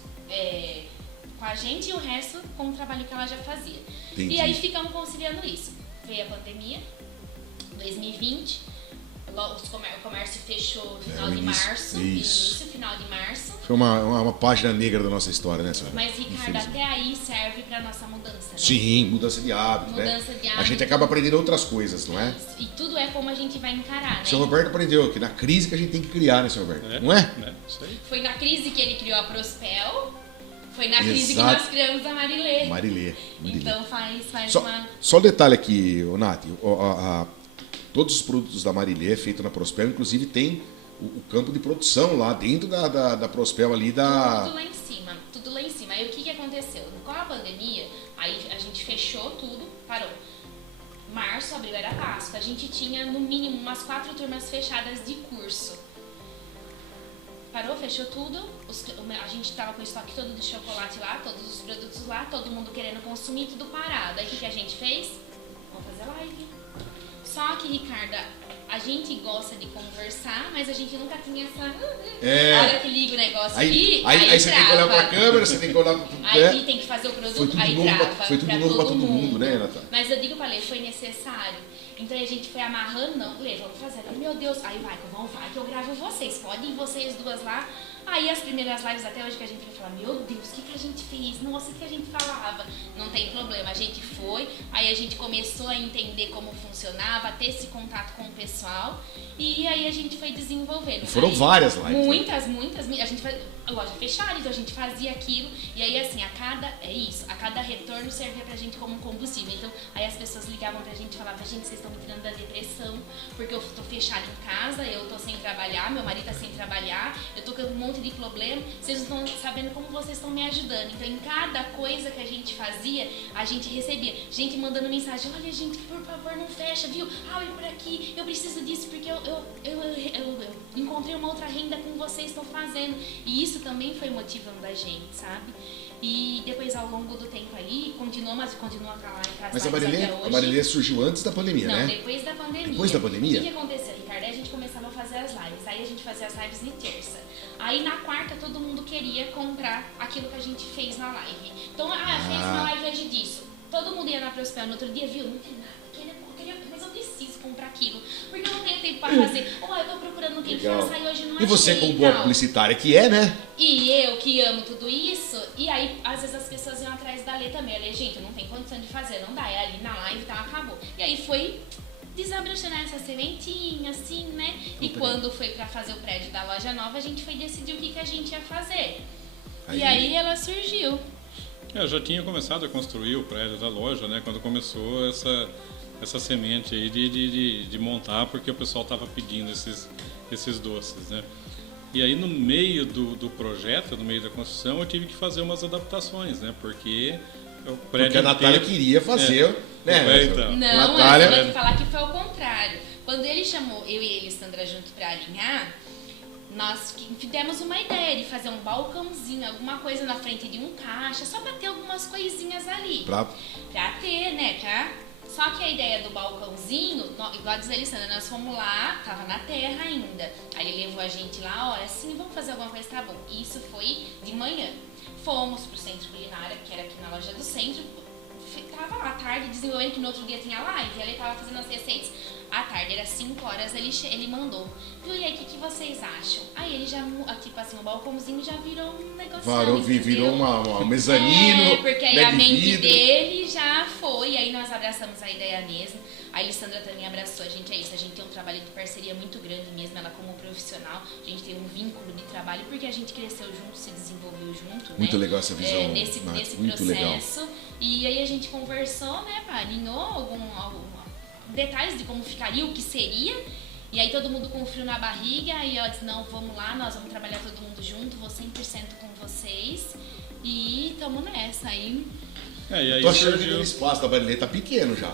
com a gente e o resto com o trabalho que ela já fazia. Entendi. E aí ficamos conciliando isso. Veio a pandemia, 2020, o comércio fechou no final de março, final de março. Foi uma página negra da nossa história, né, senhora? Mas, Ricardo, até aí serve para nossa mudança, né? Sim, mudança de hábito, né? A gente acaba aprendendo outras coisas, não é? E tudo é como a gente vai encarar, né? O senhor Roberto aprendeu que na crise que a gente tem que criar, né, senhor Roberto? Não é? Isso aí. Foi na crise que ele criou a Prospel, foi na crise que nós criamos a Marilê. Marilê. Então faz Só um detalhe aqui, Nath, todos os produtos da Marilê é feito na Prospel, inclusive tem o campo de produção lá dentro da Prospel ali Tudo lá em cima. Aí o que aconteceu? Com a pandemia, aí a gente fechou tudo, parou. Março, abril era Páscoa. A gente tinha no mínimo umas 4 turmas fechadas de curso. Parou, fechou tudo. A gente tava com o estoque todo de chocolate lá, todos os produtos lá, todo mundo querendo consumir, tudo parado. Aí o que a gente fez? Vamos fazer live. Só que, Ricardo, a gente gosta de conversar, mas a gente nunca tinha essa... A hora que liga o negócio aí você tem que olhar pra câmera, você tem que olhar pro... Aí tem que fazer o produto, aí trava. Foi tudo novo pra todo mundo, né, Natália? Mas eu digo pra Lê, foi necessário. Então a gente foi amarrando, não, Lê, vamos fazer. Meu Deus, aí vai que eu gravo vocês. Podem ir vocês duas lá. Aí as primeiras lives até hoje que a gente vai falar, meu Deus, o que a gente fez? Nossa, o que a gente falava? Não tem problema, a gente foi, aí a gente começou a entender como funcionava, a ter esse contato com o pessoal, e aí a gente foi desenvolvendo. Foram várias lives. Muitas, a gente faz a loja fechada, então a gente fazia aquilo, e aí assim, a cada retorno servia pra gente como um combustível. Então, aí as pessoas ligavam pra gente e falavam, gente, vocês estão me tirando da depressão, porque eu tô fechada em casa, eu tô sem trabalhar, meu marido tá sem trabalhar, eu tô com um monte de problema, vocês não estão sabendo como vocês estão me ajudando. Então, em cada coisa que a gente fazia, a gente recebia gente mandando mensagem, olha, gente, por favor, não fecha, viu? Olha por aqui, eu preciso disso porque eu encontrei uma outra renda com vocês estão fazendo. E isso também foi motivando a gente, sabe? E depois, ao longo do tempo aí, continua lá em casa. Mas a Marilê surgiu antes da pandemia, não, né? Depois da pandemia. Depois da pandemia? O que aconteceu, Ricardo? Aí a gente começava a fazer as lives. Aí a gente fazia as lives de terça. Aí na quarta todo mundo queria comprar aquilo que a gente fez na live. Então, fez uma live hoje disso. Todo mundo ia na Prospel no outro dia, viu? Não tem nada. Mas eu preciso comprar aquilo. Porque eu não tenho tempo pra fazer. Eu tô procurando quem faça e hoje não achei. E você, como boa publicitária que é, né? E eu que amo tudo isso. E aí, às vezes as pessoas iam atrás da Lê também. Eu falei, gente, eu não tenho condição de fazer, não dá. É ali na live, então acabou. E aí foi desabrochando essa sementinha, assim, né? E quando foi pra fazer o prédio da loja nova, a gente foi decidir o que a gente ia fazer. E aí ela surgiu. Eu já tinha começado a construir o prédio da loja, né? Quando começou essa semente aí de montar, porque o pessoal estava pedindo esses doces, né? E aí no meio do projeto, no meio da construção, eu tive que fazer umas adaptações, né? Porque o prédio Porque a Natália queria fazer, né? Então. Não, Natália... eu vou te falar que foi ao contrário. Quando ele chamou eu e a Elisandra junto para alinhar, nós tivemos uma ideia de fazer um balcãozinho, alguma coisa na frente de um caixa, só para ter algumas coisinhas ali. Pra ter, né? Só que a ideia do balcãozinho, igual diz a Elisandra, nós fomos lá, tava na terra ainda. Aí ele levou a gente lá, olha, assim, vamos fazer alguma coisa, tá bom. Isso foi de manhã. Fomos pro Centro Culinária, que era aqui na loja do centro. Tava lá à tarde, desenvolvendo que no outro dia tinha live. E ele tava fazendo as receitas. À tarde, era 5 horas, ele mandou. Viu, e aí, o que vocês acham? Aí ele já, tipo assim, o balcãozinho já virou um negócio. Virou um mezanino. Porque aí a mente dele já foi. E aí nós abraçamos a ideia mesmo. A Elisandra também abraçou a gente, é isso. A gente tem um trabalho de parceria muito grande mesmo, ela como profissional. A gente tem um vínculo de trabalho, porque a gente cresceu junto, se desenvolveu junto, muito né? legal essa visão, nesse muito processo. Legal. E aí a gente conversou, né, alinhou algum detalhes de como ficaria, o que seria. E aí todo mundo com frio na barriga, aí ela disse, não, vamos lá, nós vamos trabalhar todo mundo junto, vou 100% com vocês. E tamo nessa aí. E aí tô achando que o espaço da Marilê tá pequeno já.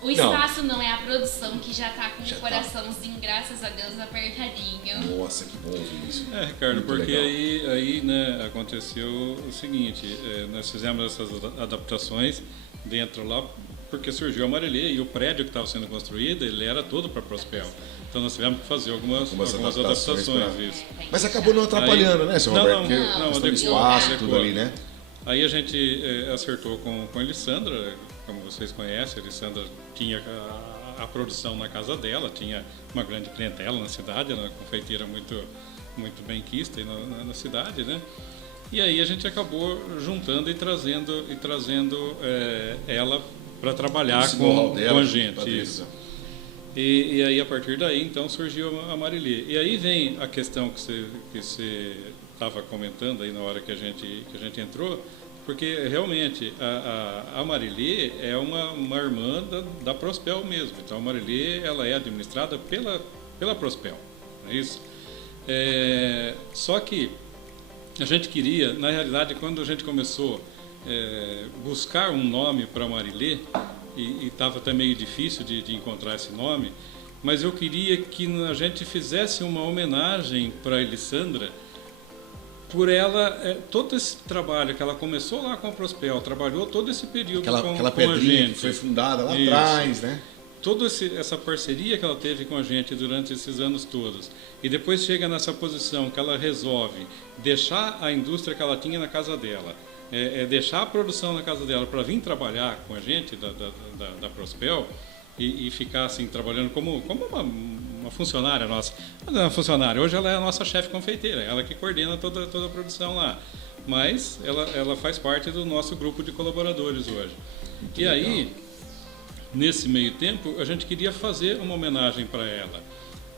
O espaço não é a produção, que já tá com o coraçãozinho, graças a Deus, apertadinho. Nossa, que bom ouvir isso. Ricardo, muito porque legal. aí né, aconteceu o seguinte, nós fizemos essas adaptações dentro lá, porque surgiu a Marilê e o prédio que estava sendo construído, ele era todo para Prospel. Então nós tivemos que fazer algumas adaptações. Isso. Mas acabou não atrapalhando, né, seu Roberto? Não, adequou espaço, tudo ali, né? Aí a gente acertou com a Elisandra, como vocês conhecem, a Elisandra tinha a produção na casa dela, tinha uma grande clientela na cidade, uma confeiteira muito bem quista na cidade, né? E aí a gente acabou juntando e trazendo ela para trabalhar com a gente. Isso. E aí a partir daí então surgiu a Marilê. E aí vem a questão que você estava comentando aí na hora que a gente entrou, porque realmente a Marilê é uma irmã da Prospel mesmo. Então a Marilê ela é administrada pela Prospel, não é isso? Só que a gente queria, na realidade, quando a gente começou buscar um nome para a Marilê, e estava até meio difícil de encontrar esse nome, mas eu queria que a gente fizesse uma homenagem para a Elisandra, por ela, todo esse trabalho que ela começou lá com a Prospel, trabalhou todo esse período aquela com a gente. Que foi fundada lá atrás, né? Toda essa parceria que ela teve com a gente durante esses anos todos, e depois chega nessa posição que ela resolve deixar a indústria que ela tinha na casa dela, deixar a produção na casa dela para vir trabalhar com a gente da Prospel e ficar assim trabalhando como uma funcionária nossa. Não é uma funcionária, hoje ela é a nossa chefe confeiteira, ela que coordena toda a produção lá, mas ela faz parte do nosso grupo de colaboradores hoje. Muito legal. Aí, nesse meio tempo, a gente queria fazer uma homenagem para ela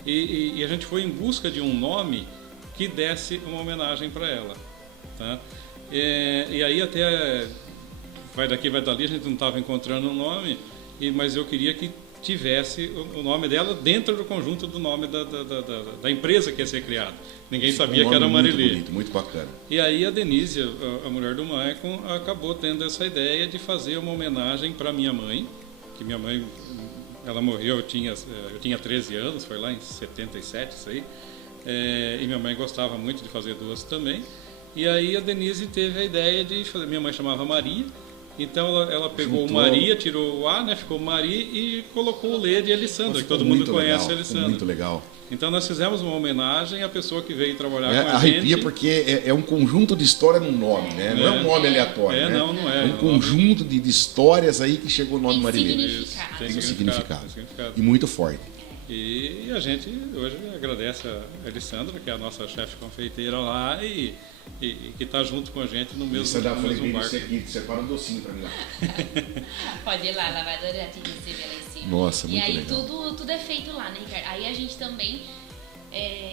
e a gente foi em busca de um nome que desse uma homenagem para ela, tá? E aí até vai daqui, vai dali, a gente não estava encontrando um nome, mas eu queria que tivesse o nome dela dentro do conjunto do nome da empresa que ia ser criada. Ninguém sabia que era Marilê. Muito bonito, muito bacana. E aí a Denise, a mulher do Maicon, acabou tendo essa ideia de fazer uma homenagem para minha mãe, que minha mãe, ela morreu, eu tinha 13 anos, foi lá em 77 isso aí, e minha mãe gostava muito de fazer doce também. E aí a Denise teve a ideia de fazer, minha mãe chamava Maria, então ela pegou o Maria, tirou o A, né, ficou Maria e colocou o Lê de Elisandra, que todo mundo conhece a Elisandra. Muito legal. Então nós fizemos uma homenagem à pessoa que veio trabalhar com a arrepia gente. Porque é um conjunto de história no nome, né? Não é um nome aleatório, né? Não é. É um conjunto de histórias aí que chegou o nome Marilê. Tem significado. E muito forte. E a gente hoje agradece a Elisandra, que é a nossa chefe confeiteira lá e que está junto com a gente no mesmo barco. Você separa um docinho para mim lá. Pode ir lá, ela vai adorar te receber lá em cima. Nossa, muito legal. legal. E aí tudo é feito lá, né, Ricardo? Aí a gente também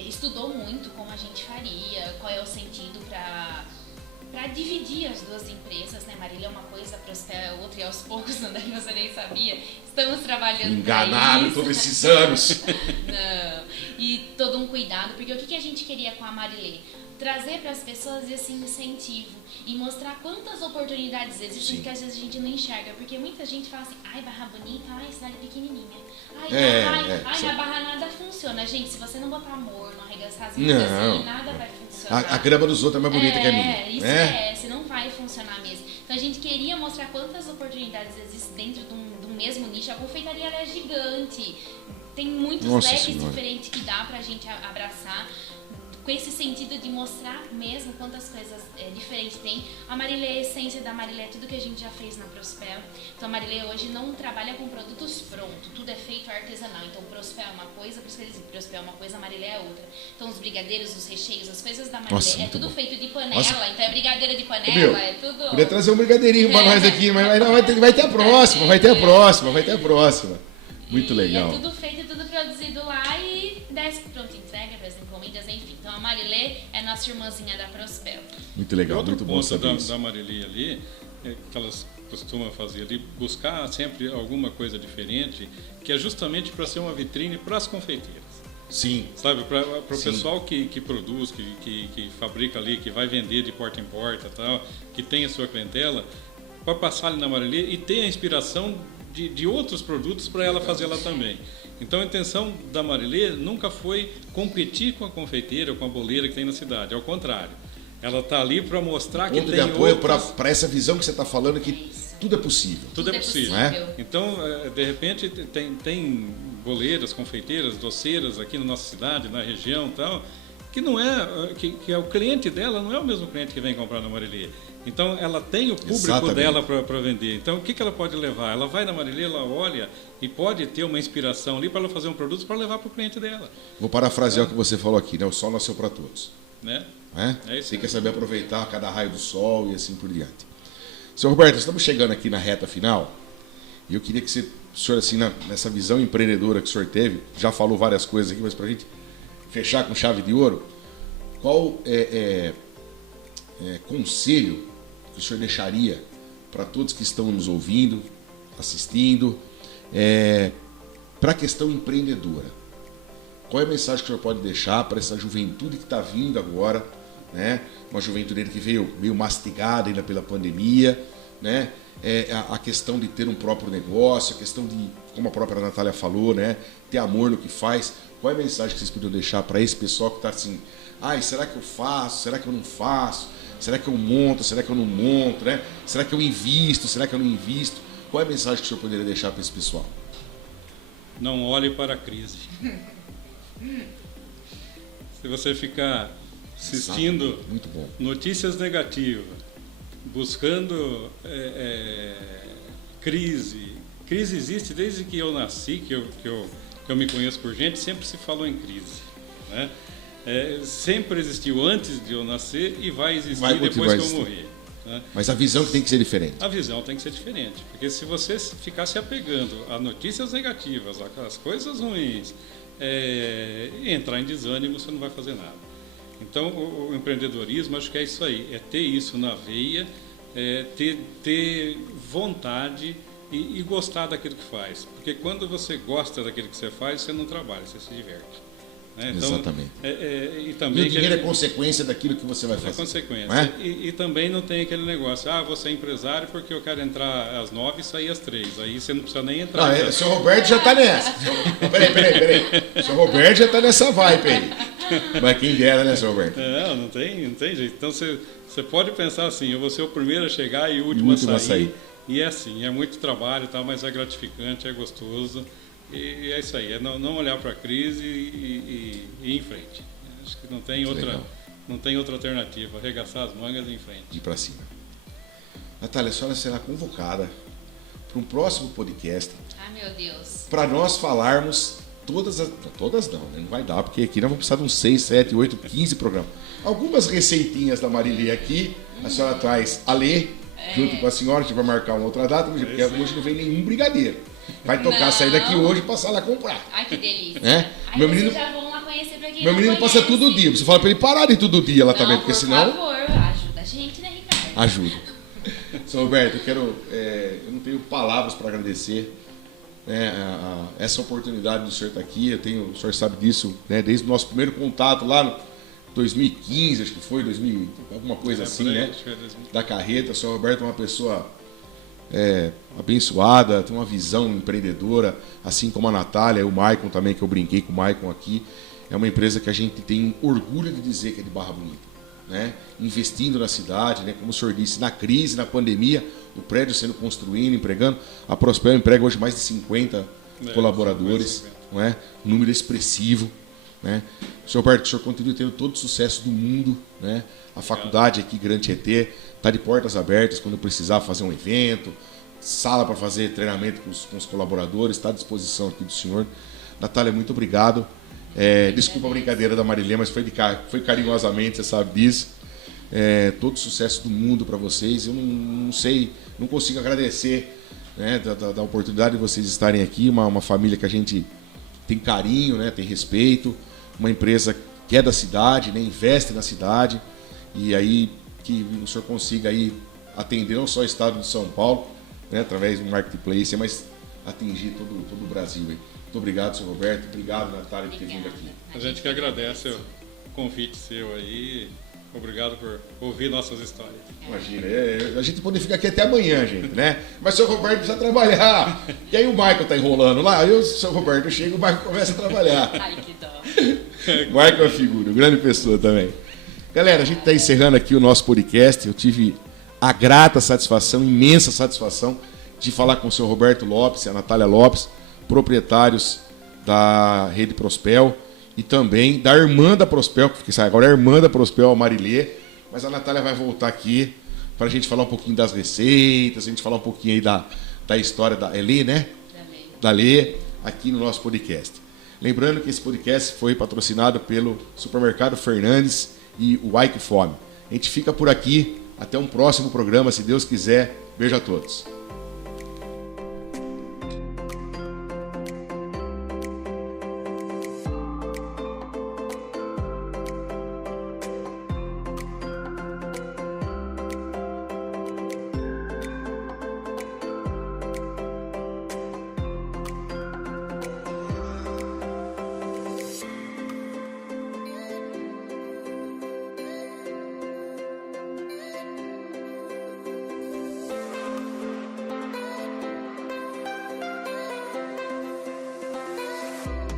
estudou muito como a gente faria, qual é o sentido para dividir as duas empresas, né? Marília é uma coisa, a Prospel é outra, e aos poucos, não você nem sabia. Estamos trabalhando enganaram todos esses anos. Não. e todo um cuidado, porque o que a gente queria com a Marilê? Trazer para as pessoas esse incentivo e mostrar quantas oportunidades existem que às vezes a gente não enxerga, porque muita gente fala assim, ai, Barra Bonita, ai, cidade pequenininha, na Barra nada funciona. Gente, se você não botar amor, não arregaçar as mãos assim, nada vai funcionar. A grama dos outros é mais bonita que a minha. Isso não vai funcionar mesmo. Então a gente queria mostrar quantas oportunidades existem dentro do mesmo nicho. A confeitaria ela é gigante, tem muitos leques diferentes que dá pra gente abraçar, com esse sentido de mostrar mesmo quantas coisas diferentes tem. A Marilê, a essência da Marilê é tudo que a gente já fez na Prospel. Então a Marilê hoje não trabalha com produtos prontos, tudo é feito artesanal. Então o Prospel é uma coisa, por isso que eles dizem, Prospel é uma coisa, a Marilê é outra. Então os brigadeiros, os recheios, as coisas da Marilê é tudo feito de panela. Então é brigadeiro de panela, é tudo... Podia trazer um brigadeirinho pra nós aqui, mas não, vai ter a próxima, vai ter a próxima. Muito legal. É tudo feito, tudo produzido lá e desce pronto, entrega para as encomendas, enfim. Então a Marilê é nossa irmãzinha da Prospel. Muito legal, muito bom saber isso. Da Marilê ali, que elas costumam fazer ali, buscar sempre alguma coisa diferente, que é justamente para ser uma vitrine para as confeiteiras. Sim. Sabe, para o pessoal que produz, que fabrica ali, que vai vender de porta em porta, tal, que tem a sua clientela, para passar ali na Marilê e ter a inspiração de outros produtos para ela fazer lá também. Então a intenção da Marilê nunca foi competir com a confeiteira ou com a boleira que tem na cidade, ao contrário. Ela está ali para mostrar que tem apoio para essa visão que você está falando, que tudo é possível. Tudo é possível. Então, de repente, tem boleiras, confeiteiras, doceiras aqui na nossa cidade, na região e tal, que não é, que é o cliente dela não é o mesmo cliente que vem comprar na Marilê. Então ela tem o público dela para vender. Então o que ela pode levar? Ela vai na Marilê, ela olha e pode ter uma inspiração ali para ela fazer um produto para levar para o cliente dela. Vou parafrasear o que você falou aqui, né? O sol nasceu para todos. Né? É isso. Você quer saber aproveitar cada raio do sol e assim por diante. Senhor Roberto, estamos chegando aqui na reta final e eu queria que o senhor, assim, nessa visão empreendedora que o senhor teve, já falou várias coisas aqui, mas para a gente fechar com chave de ouro, qual conselho que o senhor deixaria para todos que estão nos ouvindo, assistindo, para a questão empreendedora? Qual é a mensagem que o senhor pode deixar para essa juventude que está vindo agora, né? Uma juventude que veio meio mastigada ainda pela pandemia, né? A questão de ter um próprio negócio, a questão de, como a própria Natália falou, né? Ter amor no que faz. Qual é a mensagem que vocês podiam deixar para esse pessoal que está assim, será que eu faço? Será que eu não faço? Será que eu monto? Será que eu não monto? Né? Será que eu invisto? Será que eu não invisto? Qual é a mensagem que o senhor poderia deixar para esse pessoal? Não olhe para a crise. Se você ficar assistindo notícias negativas, buscando crise existe desde que eu nasci, que eu me conheço por gente, sempre se falou em crise, né? Sempre existiu antes de eu nascer e vai existir depois que eu morrer, né? Mas a visão que tem que ser diferente. A visão tem que ser diferente, porque se você ficar se apegando a notícias negativas, às coisas ruins, entrar em desânimo, você não vai fazer nada. Então o empreendedorismo, acho que é isso aí, é ter isso na veia, ter vontade e gostar daquilo que faz, porque quando você gosta daquilo que você faz, você não trabalha, você se diverte. Então, exatamente. E também o dinheiro é consequência daquilo que você vai fazer. É consequência. E também não tem aquele negócio, você é empresário porque eu quero entrar às 9 e sair às 3. Aí você não precisa nem entrar. O senhor Roberto já está nessa. Peraí. O senhor Roberto já está nessa vibe aí. Mas quem dera, né, senhor Roberto? Não tem jeito. Então você pode pensar assim, eu vou ser o primeiro a chegar e o último a sair. E é assim, é muito trabalho, mas é gratificante, é gostoso. E é isso aí, é não olhar para a crise e ir em frente. Acho que não tem outra alternativa, arregaçar as mangas e ir em frente. Ir para cima. Natália, a senhora será convocada para um próximo podcast. Meu Deus. Para nós falarmos todas não, né? Não vai dar, porque aqui nós vamos precisar de uns 6, 7, 8, 15 programas. Algumas receitinhas da Marilê aqui, a senhora traz a Lê, junto com a senhora, a gente vai marcar uma outra data, porque hoje não vem nenhum brigadeiro. Vai tocar sair daqui hoje e passar lá comprar. Ai, que delícia. Meu menino, já vão lá conhecer pra quem meu menino passa todo dia. Você fala pra ele parar de todo dia lá também, porque senão... Por favor, ajuda a gente, né, Ricardo? Ajuda. Sr. Roberto, eu não tenho palavras para agradecer né, essa oportunidade do senhor estar aqui. O senhor sabe disso, né, desde o nosso primeiro contato lá no 2015, acho que foi, 2000, alguma coisa assim, né? Da carreta. O senhor Roberto é uma pessoa abençoada, tem uma visão empreendedora, assim como a Natália e o Maicon também, que eu brinquei com o Maicon aqui. É uma empresa que a gente tem orgulho de dizer que é de Barra Bonita, né? Investindo na cidade, né? Como o senhor disse, na crise, na pandemia, o prédio sendo construído, empregando. A Prospel emprega hoje mais de 50 colaboradores, não é? Um número expressivo, né? Senhor Roberto, o senhor continua tendo todo o sucesso do mundo, né? A faculdade aqui, Grande ET, está de portas abertas quando precisar fazer um evento, sala para fazer treinamento com os colaboradores, está à disposição aqui do senhor. Natália, muito obrigado. Desculpa a brincadeira da Marilê, mas foi carinhosamente, você sabe disso. Todo o sucesso do mundo para vocês. Eu não sei, não consigo agradecer, né, da oportunidade de vocês estarem aqui. Uma família que a gente tem carinho, né, tem respeito. Uma empresa que é da cidade, né, investe na cidade. E aí que o senhor consiga aí atender não só o estado de São Paulo, né, através do marketplace, mas atingir todo o Brasil. Hein. Muito obrigado, senhor Roberto. Obrigado, Natália, por ter vindo aqui. A gente que agradece o convite seu aí. Obrigado por ouvir nossas histórias. Imagina, a gente pode ficar aqui até amanhã, gente, né? Mas o senhor Roberto precisa trabalhar. E aí o Michael tá enrolando lá, aí o senhor Roberto chega e o Michael começa a trabalhar. Ai, que dó. Michael é figura, grande pessoa também. Galera, a gente está encerrando aqui o nosso podcast. Eu tive a grata satisfação, imensa satisfação de falar com o senhor Roberto Lopes e a Natália Lopes, proprietários da Rede Prospel e também da irmã da Prospel, que agora é a irmã da Prospel, a Marilê, mas a Natália vai voltar aqui para a gente falar um pouquinho das receitas, a gente falar um pouquinho aí da história da Lê, né? Da Lê, aqui no nosso podcast. Lembrando que esse podcast foi patrocinado pelo Supermercado Fernandes e o Ike Fome. A gente fica por aqui, até um próximo programa, se Deus quiser. Beijo a todos.